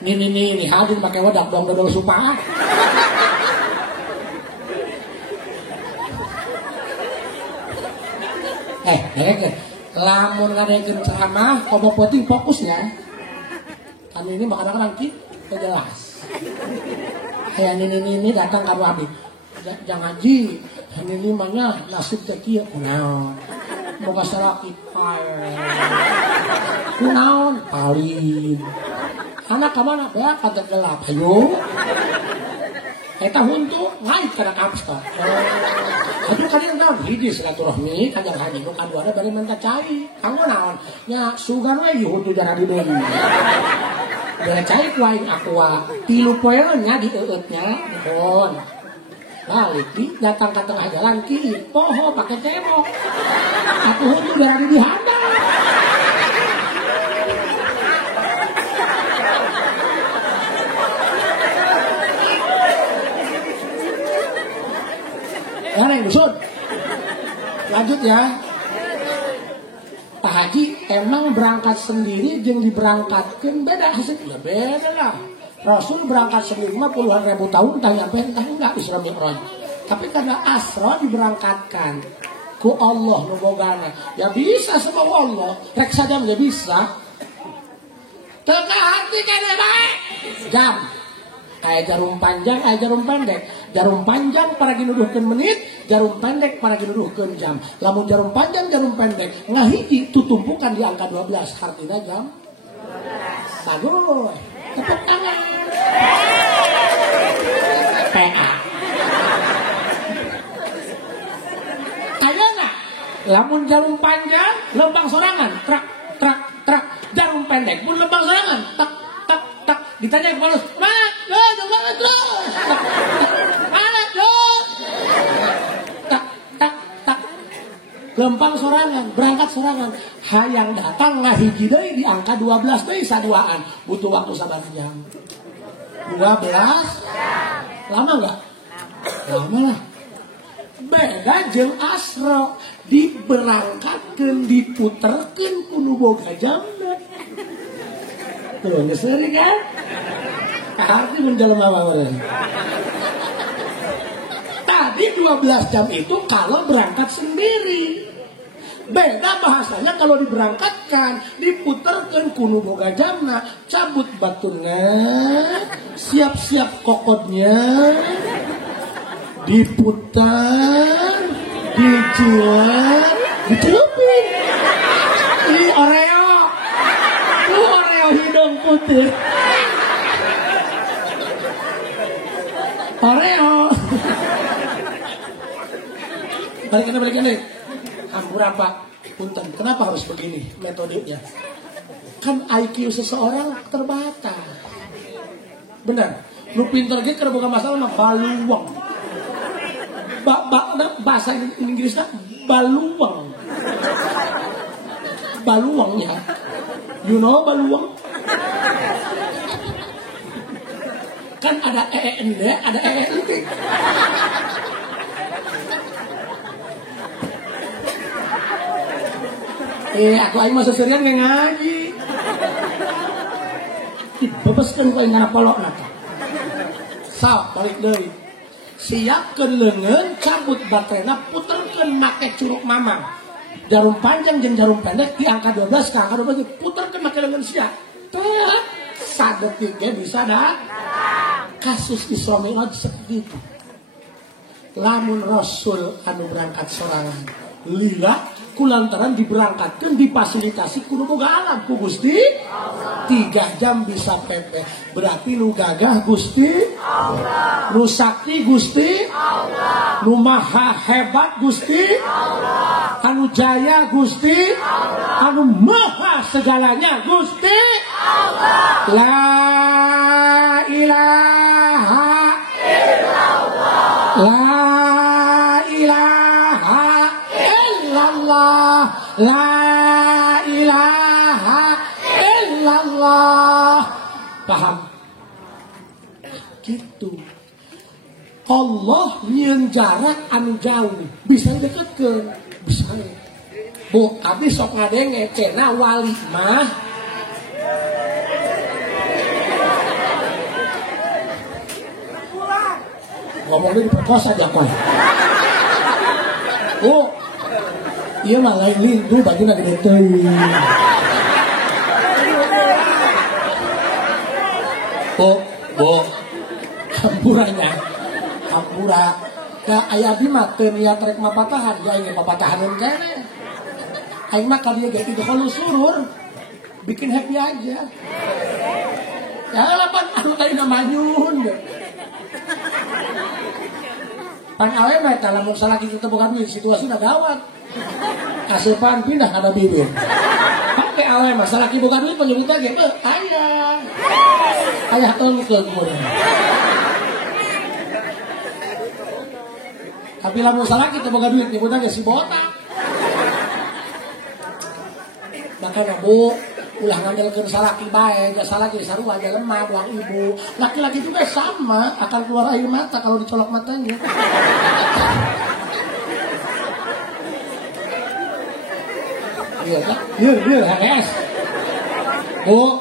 Ini hadir pakai wadah dong dodol supah. Lamun ngadekeun ceramah, komo penting fokus ya. Kami ini kadang-kadang kita jelas. Kayak ini datang kamu habis. Jangan ngaji, ini mah nasib teh kieu kunaon. Boga salaki kunaon paling. Anak ka mana bae ka gelap hayu. Eta huntu ngai kana kampus ka. Aduh kalian tahu hiji silaturahmi kanjang haji nu kaduana bari menta cai. Kanggo naon? Nya sugan we huntu jara di deui. Bari cai ku aing aqua. 3 poeun nya dieueutnya. Mohon. Balik datang ke tengah jalan kiri poho pakai tembok aku huntu dari di hadang yang dusun lanjut ya Pak Haji emang berangkat sendiri jeung diberangkatkeun beda hasilnya beda lah. Rasul berangkat sendiri mah puluhan ribu tahun tanya entah enggak Isra Mi'raj. Tapi karena Asra diberangkatkan ku Allah nubogana. Ya bisa sama Allah. Rek saja ya bisa. Tengah hati kene bae. Jam. Aya jarum panjang, aya jarum pendek. Jarum panjang para ginuduhkeun menit, jarum pendek para ginuduhkeun jam. Lamun jarum panjang, jarum pendek ngahiji tutumpukan di angka 12 artinya jam 12. Bagus. Tepuk tangan. PA. Kayana lamun jarum panjang lembang sorangan, trak. Jarum pendek pun lembang sorangan, tak. Ditanya ke Paulus, "Mat, jangan banget lo." "Anak, tak. Lempang sorangan, berangkat sorangan. Hayang datang ngahiji deui di angka 12 deui saduaan. Butuh waktu sabar jam. 12 lama enggak? Lama lah. Beda jeung Asra diberangkatkeun diputerkeun kudu boga jamna. Tuh geus seuring kan? Arti menjelema wae. Tadi 12 jam itu kalau berangkat sendiri. Beda bahasanya kalau diberangkatkan, diputerkeun kudu boga jamna, cabut baturna, siap-siap kokodnya, diputar, dijual, dicelupin. Ini Oreo. Oreo hidung putih. Oreo. Balikan nih. Hampura Pak. Punten. Kenapa harus begini metodenya? Kan IQ seseorang terbatas. Benar. Lu pinter gitu kalau bukan masalah mah baluang. Bahasa Inggrisnya baluang. Baluangnya. You know baluang? Kan ada EEND, ada EEND. Aku aing mah seserian ge ngaji. Dibebeskeun ku aing kana polokna teh. Sa balik deui. Siapkeun leungeun, cabut baterena, puterkeun make curug mamang. Jarum panjang jeung jarum pendek di angka 12 ke angka 12 puterkeun make leungeun sia. Teh sadetik ge bisa dah. Kasus Isra Mi'raj seperti itu. Lamun Rasul anu berangkat sorangan. Lila kulantaran diberangkatkan difasilitasi kudu boga alam ku Gusti Allah. 3 jam bisa pepe. Berarti lu gagah Gusti Allah. Lu sakti Gusti Allah. Lu maha hebat Gusti Allah. Anu jaya Gusti Allah. Anu maha segalanya Gusti Allah. La ilaha illallah. La La ilaha illallah Paham? Gitu. Allah nyeun jarak anu jauh bisa deketkeun, bisa. Bu, abdi sok ngadenge cenah wali mah ngomongnya diperkosa aja koy. Oh, iya mah lain lindu baju lagi deteuing. Bu, hampuranya, hampura. Da aya abdi mah teu niat rek mapatahan, ya ingin mapatahaneun keneh. Aing mah kadieu ge idkhul surur, bikin happy aja. Ya lapan anu ayeuna manyun. Pan awe mah eta lamun salaki teu boga duit situasina gawat. Asupan pindah kada bibir. Pake awe mah salaki boga duit penyebutan ge aya. Aya eungkeul urang. Tapi lamun salaki teu boga duit nyebutan ge si botak. Makanya bu, ulah ngandelkeun salaki bae, ya salaki sarua aja lemah buang ibu. Laki-laki juga sama, akan keluar air mata kalau dicolok matanya. Iya kan? Iya, HDS. Bu,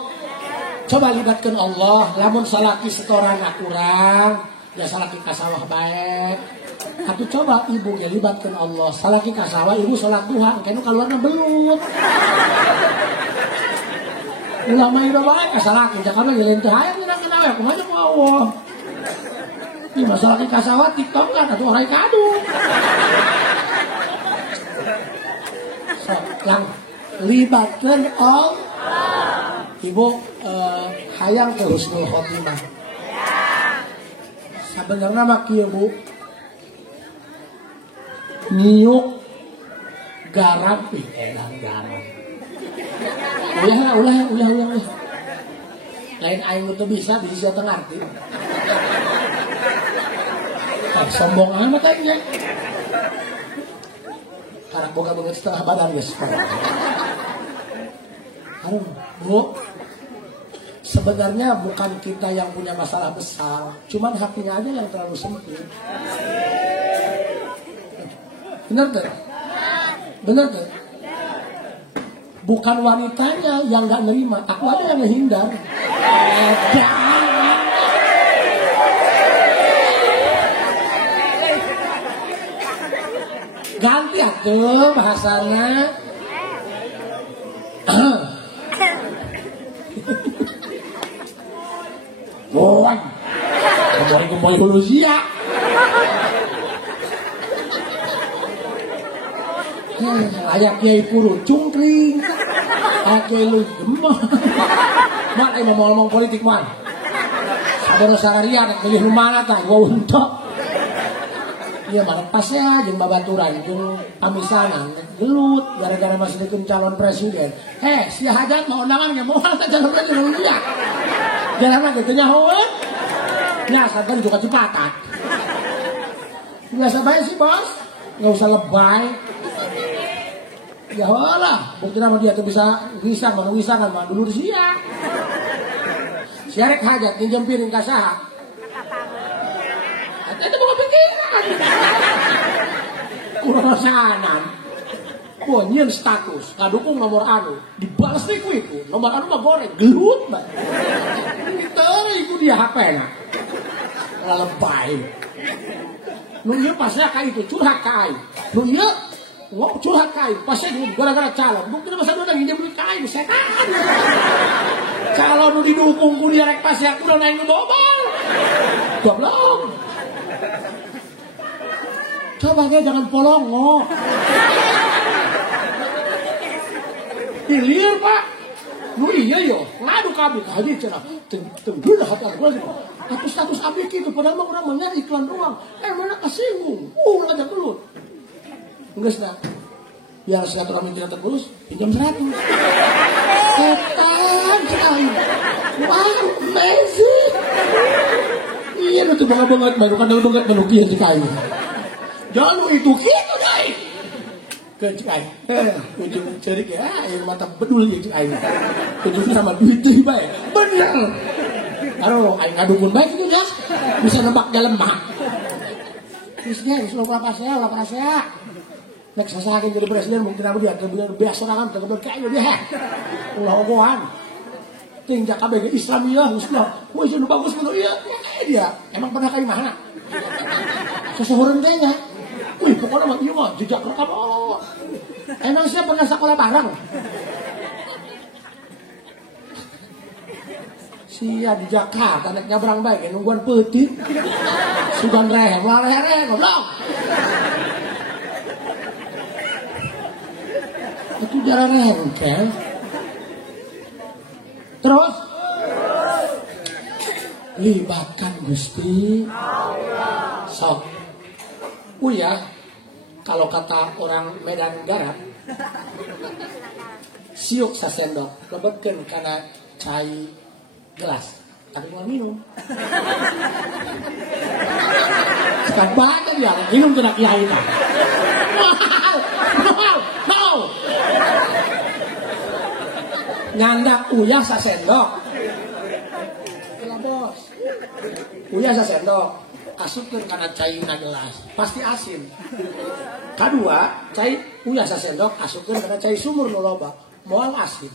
coba libatkan Allah, lamun salaki setoran kurang, ya salaki kasawah baik. Tapi coba ibu ya libatkan Allah, salaki kasawah ibu salat duha, kayaknya keluarnya belum. Ulama itu baik kasalaki, jangan lagi lenteh hayang ngira kenapa, kumaha ku Allah. Ini masalah ki kasawah TikTok kan atuh orang kadu. So, yang libatkan Allah. Ibu hayang ke husnul khotimah. Sebenarnya mah kieu Bu. Niuk garap garam. Ulah. Lain aing teu bisa di sisi teu ngarti. Sombong amat aing ya. Karena boga banget setengah badan guys. Bu, sebenarnya bukan kita yang punya masalah besar, cuman hatinya aja yang terlalu sempit. Benar tuh? Benar tuh? Bukan wanitanya yang nggak nerima, aku ada yang menghindar. Ganti atuh bahasanya. Boy, kembali hulu sia. Ayak kiai puru cungkring, ayak kiai lu gemah. Man, mau ngomong politik man. Sabar sararia nak pilih mana tak? Gua untuk. Iya banget pasnya jeung babaturan jeung pamisanan gelut gara-gara masih dikeun calon presiden. Si hajat mau undangan ge moal teh calon presiden dia. Jarang gitu nyahoeun. Nya saban juga cipatat. Biasa bae sih, Bos. Enggak usah lebay. Ya lah, bukti nama dia tuh bisa kan mah dulu sia. Siarek hajat pinjem piring ka saha? Itu bukan pikiran. Kurang rasanan. Wah, nyen status, kadukung nomor anu, dibalas deh itu. Nomor anu mah goreng, gelut mbak. Gitu, itu dia HP-nya. Kalau lebay. Nunggu pasnya kayak itu, curhat kayak. Nunggu, ngomong curhat kayak. Pasnya gara-gara calon. Mungkin masa udah nginjem duit kayak, setan. Calon nu didukung ku dia rek pasnya udah naik ngedobal. Goblok. Coba kayak jangan polongo. Hilir Pak. Nu iya yo, ngadu kabel tadi cenah. Tenggeul hati aku lagi. Aku status abdi kitu padahal mah urang mah iklan ruang. Mana kasinggung. Ngajak gelut. Geus na. Biar silaturahmi tidak terputus, pinjam 100. Setan sekali. Wow, amazing. Iya nu teu banget baru kan banget menuki di kayu. Jangan itu gitu dai. Kecai. Itu cerik ya, air mata bedul ya cai. Itu sama duit teh bae. Bener. Aduh, aing ngadukun baik itu jas. Bisa nebak jalemak. Terusnya, Islam lapar saya. Nek sasakin jadi presiden mungkin aku dia kebenar biasa orang kebenar kayak dia. Ulah ogohan. Tinjak kabeh Islamiyah Islam. Wah, itu bagus bener iya. Kayak dia. Emang pernah kayak mana? Seseorang tanya. Wih, pokoknya mah iya mah jejak rekam Allah. Emang saya pernah sekolah bareng. Sia di Jakarta naik nyabrang baik nungguan peuting. Sugan rehe, leher goblok. Itu jalan rengkel. Terus libatkan Gusti sok. Ya, kalau kata orang Medan Barat, siuk sasendok, lebetkeun kana cai gelas, tapi mau minum. Sekarang baca dia, minum kena kiai tak. No. Nyandak uyah sasendok. Gila bos. Uyah sasendok. Asupkeun kana caina gelas, pasti asin. Kadua, cai uyah sasendok asupkeun kana cai sumur nu loba, moal asin.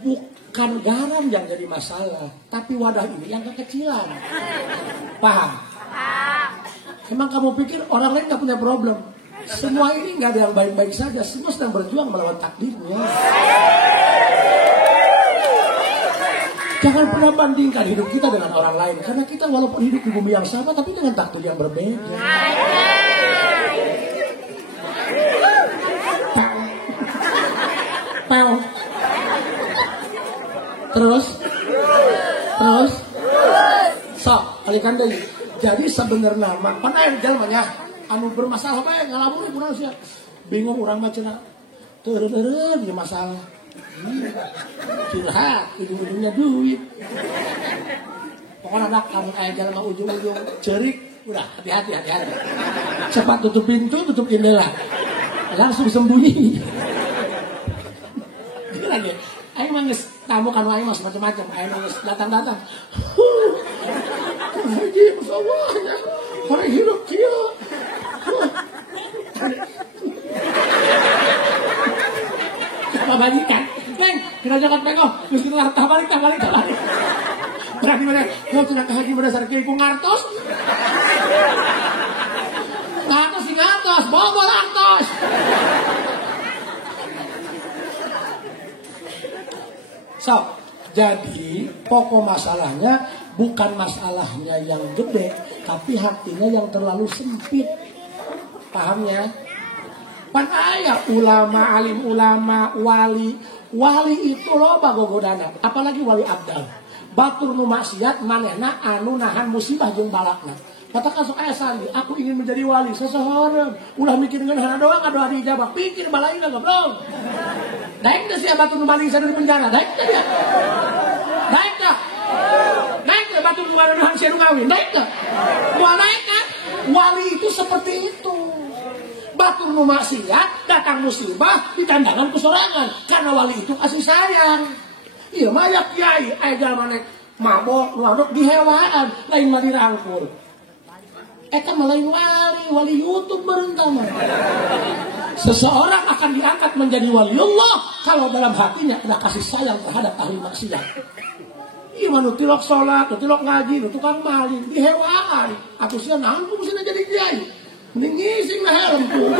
Bukan garam yang jadi masalah, tapi wadah ini yang kekecilan. Paham? Emang kamu pikir orang lain gak punya problem? Semua ini gak ada yang baik-baik saja. Semua sedang berjuang melawan takdirnya. Jangan pernah bandingkan hidup kita dengan orang lain. Karena kita walaupun hidup di bumi yang sama, tapi dengan takdir yang berbeda. Terus sok kalikan deui. Jadi sebenarnya mah pan aya jalmanya anu bermasalah bae ngalamun kunaon sia. Bingung urang mah cenah. Teureun ieu masalah. Curhat, ujung-ujungnya duit. Pokoknya anak kamu aya jalma ujung-ujung cerik, udah hati-hati. Cepat tutup pintu, tutup jendela. Langsung sembunyi. Gila ge. Aing mah geus tamu kan aing mah macam-macam. Aing mah geus datang-datang. Haji masyaallah ya. Hari hidup kieu. Apa balikan? Neng, kita jangan pengoh. Geus kita balik. Berarti mana? Kau sudah ke haji berdasar kieu ku ngartos. Ngartos sing ngartos, bobol artos. So, jadi pokok masalahnya bukan masalahnya yang gede, tapi hatinya yang terlalu sempit. Pahamnya? Pan aya ulama, alim ulama, wali. Wali itu loba gogodana, apalagi wali abdal. Batur nu maksiat manehna anu nahan musibah jeung balakna. Katakan sok aya sandi, aku ingin menjadi wali seseorang. Ulah mikir dengan hana doang, doa dijabah. Pikir balaina goblok. Daek teh sia batur nu maling sadeu di penjara, daek teh dia. Daek teh. Daek teh batur nu ngaruhan sia nu ngawin, daek teh. Moal daek kan? Wali itu seperti itu. Batur nu maksiat, datang musibah, ditandangan kesorangan. Karena wali itu kasih sayang. Iya mah ya kiai, aya jalma mabok, nu aduk dihewaan, lain mah dirangkul. Eta mah lain wali YouTube berentah mah. Seseorang akan diangkat menjadi waliullah kalau dalam hatinya ada kasih sayang terhadap ahli maksiat. Iya mah nu tilok salat, nu tilok ngaji, nu tukang maling, dihewaan. Atuh sia naon ku mesti jadi kiai. Mending ngising lah helm tuh.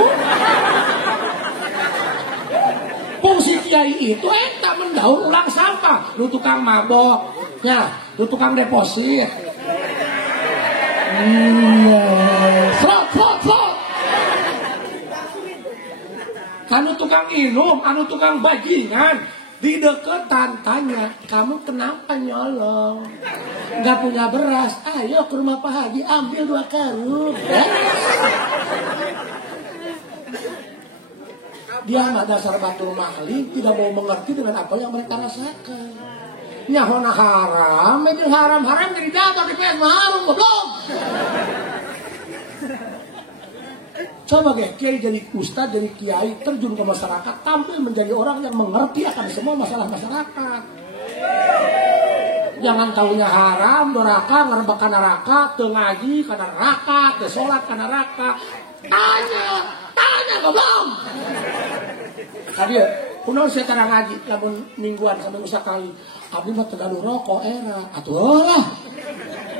Fungsi kiai itu eta mendaur ulang sampah. Lu tukang mabok, ya, lu tukang deposit. Slot. Anu tukang minum, anu tukang bajingan. Di deketan tanya, kamu kenapa nyolong? Gak punya beras, ayo ke rumah Pak Haji ambil 2 karung. Dia mah dasar batur maling, tidak mau mengerti dengan apa yang mereka rasakan. Nyahona haram, medil haram jadi dapat di PS haram, goblok. Coba kiai jadi ustaz, jadi kiai, terjun ke masyarakat, tampil menjadi orang yang mengerti akan semua masalah masyarakat. Jangan taunya haram, neraka, ngerebak kana neraka, teu ngaji kana neraka, teu salat kana neraka. Tanya goblok. Tadi kunaon sia tara ngaji lamun mingguan sampai sakali. Abdi mah teu gaduh rokok era. Atuh lah.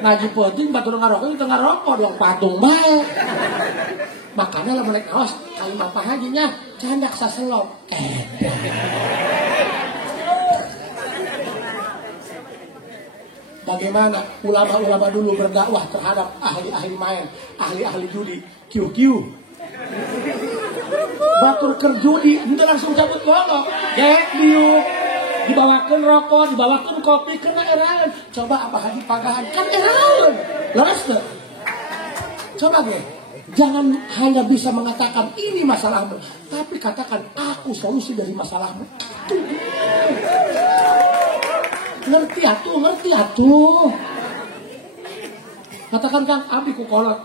Ngaji penting batur ngarokok teu ngarokok doang patung bae. Makanya lamun naik kaos kali mah hajinya candak saselop. Bagaimana ulama-ulama dulu berdakwah terhadap ahli-ahli main, ahli-ahli judi, QQ. Batur kerjudi, itu langsung cabut golok. Gek diuk, dibawakan rokok, dibawakan kopi, kena eraun. Coba apa haji pagahan, kan eraun. Leres tuh. Coba ge, jangan hanya bisa mengatakan ini masalahmu, tapi katakan aku solusi dari masalahmu. Ngerti atuh. Katakan Kang, abdi ku kolot.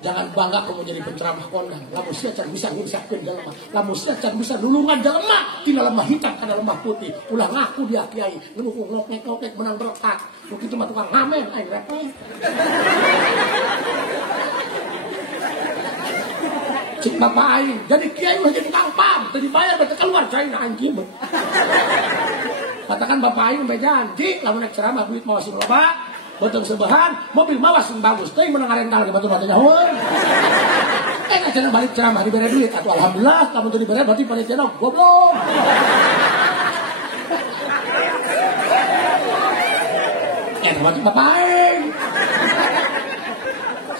Jangan bangga kamu jadi penceramah kondang. Lamun sia can bisa nguruskeun jelema. Lamun sia can bisa nulungan jelema tina lemah hitam kana lemah putih. Ulah ngaku dia kiai, nu ngokek menang berkat. Nu kitu mah tukang ngamen aing repot. Cik bapak aing, jadi kiai mah jadi tukang pam, teu dibayar bete keluar cai na anjing. Katakan bapak aing mah janji lamun naik ceramah duit mawa sing loba, beuteung sebahan, mobil mawa sing bagus, teuing menang rental ke batu-batunya heuh. Cenah balik ceramah dibere duit, atuh alhamdulillah, kamu teu dibere berarti panitia goblok. Berarti bapak aing.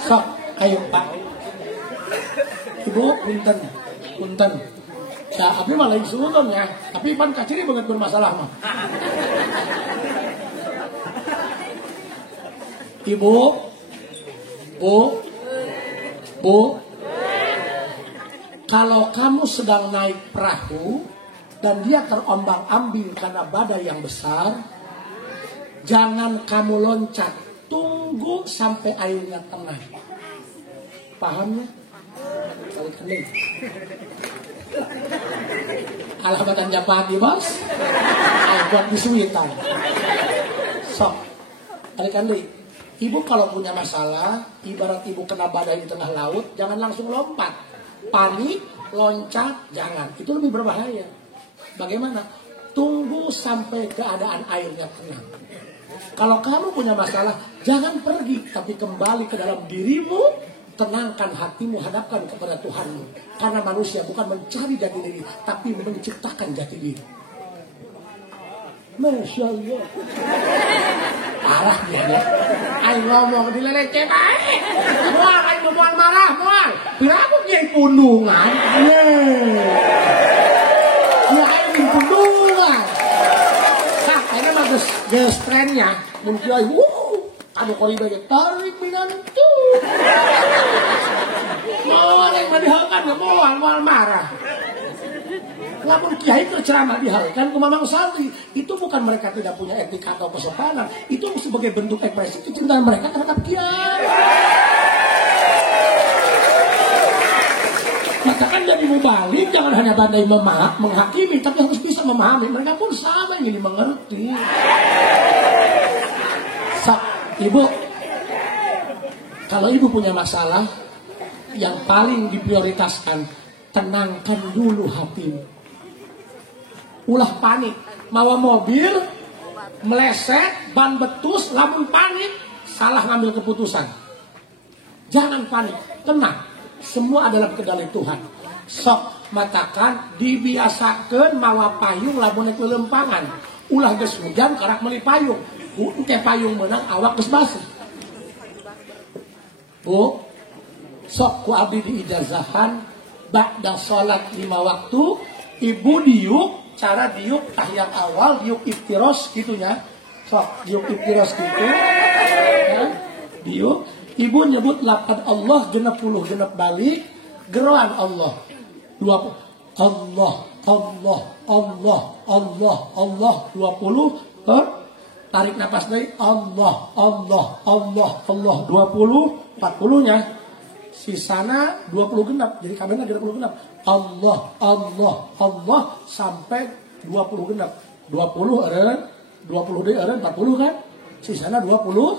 Sok, ayo Pak. Ibu, punten. Nah, abi mah lain sultan ya. Tapi pan kaciri banget bermasalah mah. Ibu, Bu, kalau kamu sedang naik perahu dan dia terombang-ambing karena badai yang besar, jangan kamu loncat, tunggu sampai airnya tenang. Paham ya? Alhamatan Japati bos, buat bisuitan. Sok, balikan deh. Ibu kalau punya masalah, ibarat ibu kena badai di tengah laut, jangan langsung lompat. Panik, loncat, jangan. Itu lebih berbahaya. Bagaimana? Tunggu sampai keadaan airnya tenang. Kalau kamu punya masalah, jangan pergi, tapi kembali ke dalam dirimu. Tenangkan hatimu, hadapkan kepada Tuhanmu. Karena manusia bukan mencari jati diri, tapi menciptakan jati diri. Masya Allah. Parah dia ya. Ayo ngomong di lelece baik. Mual, ayo mual marah, mual. Bila aku kiai pundungan. Ya ayo pundungan. Nah, ini mah gestrengnya. Mungkin ayo. Anu kori bagi tarik minantu. Mual yang dihalkan ya mual marah. Lamun kiai berceramah dihalkan ke mamang santri, itu bukan mereka tidak punya etika atau kesopanan, itu sebagai bentuk ekspresi kecintaan mereka terhadap kiai. Katakan jadi mubalik, jangan hanya pandai menghakimi, tapi harus bisa memahami. Mereka pun sama ingin dimengerti. Ibu, kalau ibu punya masalah, yang paling diprioritaskan, tenangkan dulu hatimu. Ulah panik, mawa mobil, meleset, ban betus, lamun panik, salah ngambil keputusan. Jangan panik, tenang. Semua adalah kendali Tuhan. Sok matakan, dibiasakan mawa payung lamun itu lempangan. Ulah geus hujan, karak meuli payung. Ente payung menang, awak geus basah. Bu, sok ku abdi di ijazahan ba'da sholat 5 waktu, ibu diuk, cara diuk tahiyat awal, diuk iftiros gitunya. Sok diuk iftiros gitu. Ya, diuk, ibu nyebut laqad Allah 60 genep balik, geroan Allah 20. Allah 20 tarik napas dari Allah 20 40-nya sisana 20 genap, jadi kabehna 20 genap. Allah sampai 20 genap. 20 eureun, 20 deui eureun 40 kan? Sisana 20.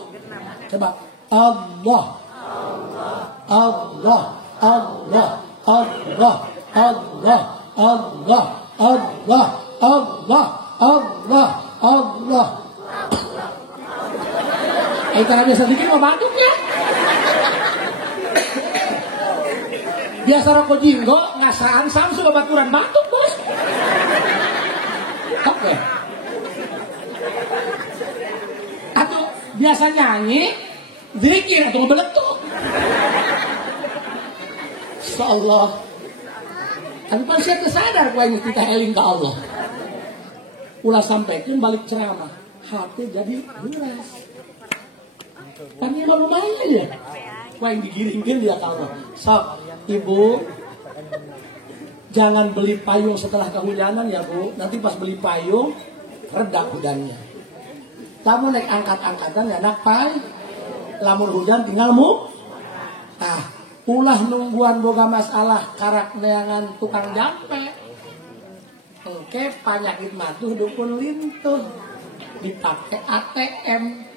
Coba. Allah. Allah. Allah. Allah. Allah. Allah. Allah. Allah. Allah. Allah. Karena biasa dikit mau batuk ya. Biasa rokok jinggo ngasaan samsu babaturan batuk bos. Oke. Atau biasa nyanyi zikir atau beletuk. Insyaallah. Tapi pas saya sadar gue yang kita eling ke Allah. Ulah sampaikan balik ceramah, hati jadi beras. Kan ini lumayan aja. Gue yang digiring-giring dia kalau sok, ibu jangan beli payung setelah kehujanan ya bu. Nanti pas beli payung reda hujannya. Kamu naik angkat-angkatan ya nak pai. Lamun hujan tinggal mu. Nah, ulah nungguan boga masalah karak neangan tukang jampe. Oke, penyakit matuh dukun lintuh dipakai ATM.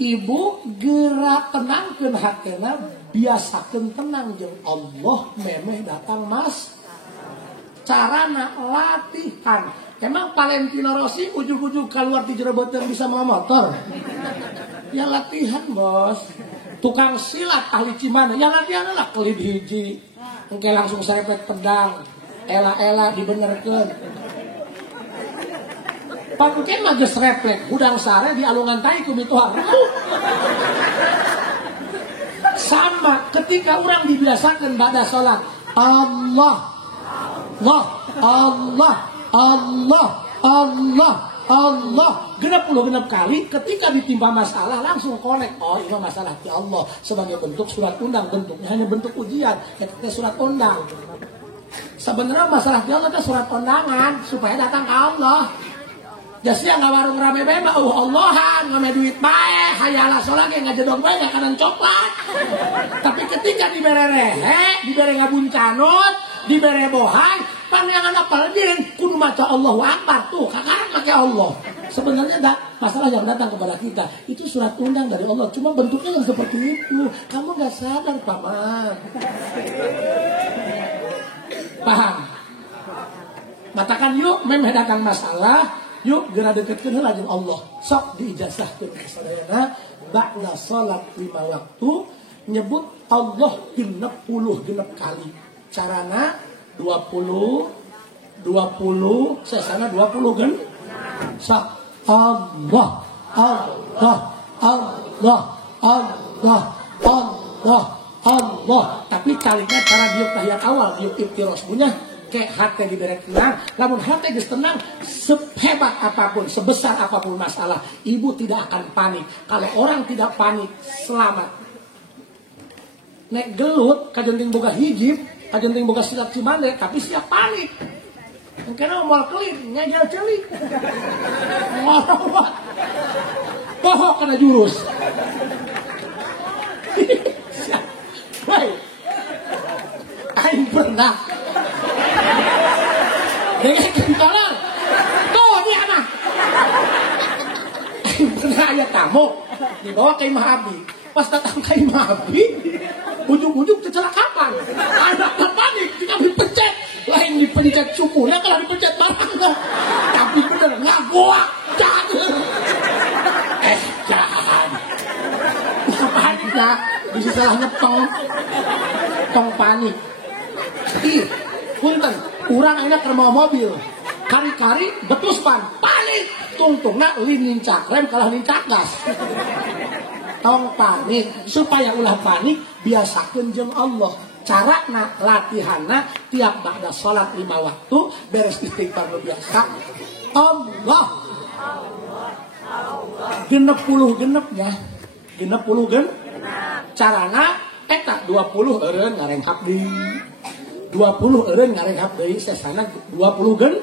Ibu gerak tenangkeun hatena, biasakeun tenang jeung Allah memeh datang mas. Carana latihan. Emang Valentino Rossi ujug-ujug keluar di jero beuteung bisa mau motor? Ya latihan bos. Tukang silat ahli Cimana, ya latihan lah kelid hiji. Engke langsung serepet pedang. Ela-ela dibenerkeun. Pangke mah geus refleks, udang sare di alungan tai ku mituha. Sama ketika orang dibiasakan pada sholat Allah, Allah, Allah, Allah, Allah, Allah, genap kali. Ketika ditimpa masalah langsung connect. Oh, ini masalah di Allah sebagai bentuk surat undang, bentuknya hanya bentuk ujian. Ketika surat undang. Sebenarnya masalah di Allah itu surat undangan supaya datang ke Allah. Jadi yang warung rame bae mah Allahan, ngame duit bae, hayalah sholat ge ngajedog bae kanan coklat. Tapi ketika dibere rehe, dibere ngabuncanut, dibere bohang, pandangan apal din kudu maca Allahu Akbar tuh, kakak pakai Allah. Sebenarnya masalah yang datang kepada kita itu surat undang dari Allah, cuma bentuknya yang seperti itu. Kamu enggak sadar, paman. Paham? Katakan yuk, memang datang masalah. Yuk gerak deketkeun heula jeung Allah. Sok diijazahkeun ka sadayana ba'da salat 5 waktu nyebut Allah 60 kali. Carana 20 sesana 20 kan? Sok Allah Allah Allah Allah Allah Allah. Tapi kalinya cara diuk tahiyat awal, diuk iftiros punya kayak hati diberi tenang. Namun hati geus tenang, sehebat apapun, sebesar apapun masalah, ibu tidak akan panik. Kalau orang tidak panik, selamat. Nek gelut, kajenting boga hijib, kajenting boga silat cimande, tapi siap panik. Karena mau kelin, ngajal celik. Ngorok. Bohong kena jurus. Baik. Aing pernah dengan kentalan tuh dia mah pernah ada tamu dibawa ke Imah Abi. Pas datang ke Imah Abi ujung-ujung kecelakaan, anaknya panik jika dipencet, lain dipencet cukunya kalau dipencet barangnya, tapi bener ngagoak jangan jangan paniknya bisa salah nyepeng tong panik. Ih, punten, urang ayeuna keur mau mobil. Kari-kari betus ban, panik. Tungtungna lin cakrem kalah nincak gas. Tong panik, supaya ulah panik biasakeun jeung Allah. Carana latihanna tiap ba'da salat 5 waktu beres istighfar biasa. Allah. Genep genepnya. Genep genep. Carana eta 20 eureun ngarengkap di 20 eureun ngarengkap deui sesana 20 gen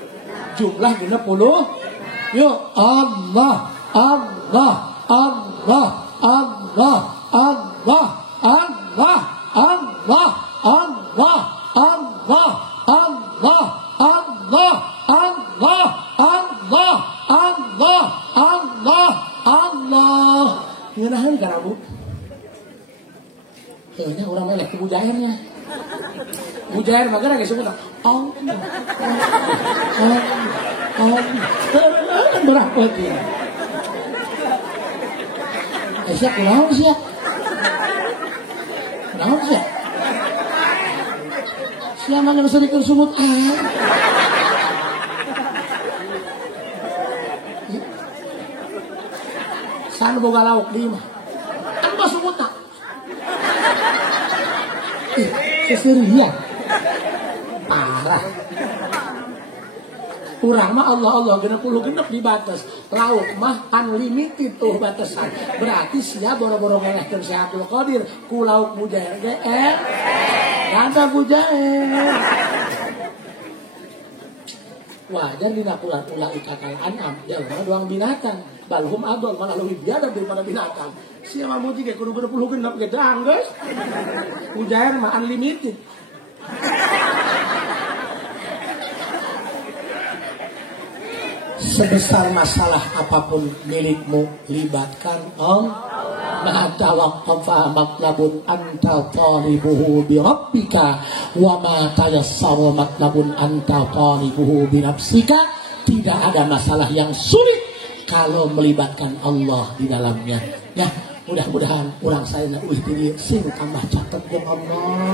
jumlah 60. Yuk Allah Allah Allah Allah Allah Allah Allah Allah Allah Allah Allah Allah Allah Allah Allah ke mujairnya. Mujair mah geus disebut oh. Berapa dia? Siap kunaon siap. Naon siap? Siapa yang bisa dikersumut Sana boga lauk di mah. Kan mah sumut tak? Seserian. Parah. Kurang mah Allah 60 genep dibatas. Lauk mah unlimited tuh batasan. Berarti sia boro-boro ngelehkeun Syaikhul Qadir ku lauk mujair ge Kata mujair. Wajar dina ulah ikakal an'am, jalma doang binatang. Balhum adol malah lebih biadab daripada binatang. Sia mah muji ge kudu 20 genep ge dang geus. Mujair mah unlimited. Sebesar masalah apapun milikmu, libatkan Allah. Ma tawaqqafa matlabun anta talibuhu bi rabbika wa ma tayassaru matlabun anta talibuhu bi nafsika. Tidak ada masalah yang sulit kalau melibatkan Allah di dalamnya. Ya, mudah-mudahan urang saena euy di sing tambah catet jeung Allah,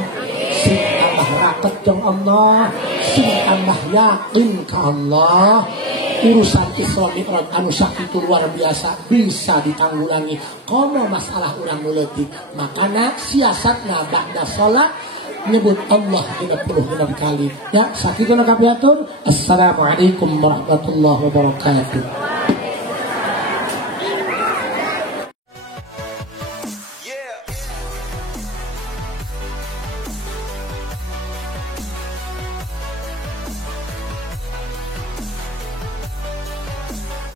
sing tambah raket jeung Allah, sing tambah yakin ka Allah. Urusan Isra Mi'raj anu sakitu luar biasa bisa ditanggulangi. Komo masalah urang leutik. Makana siasatna ba'da salat nyebut Allah 36 kali. Ya, sakitu kapiatur. Assalamualaikum warahmatullahi wabarakatuh.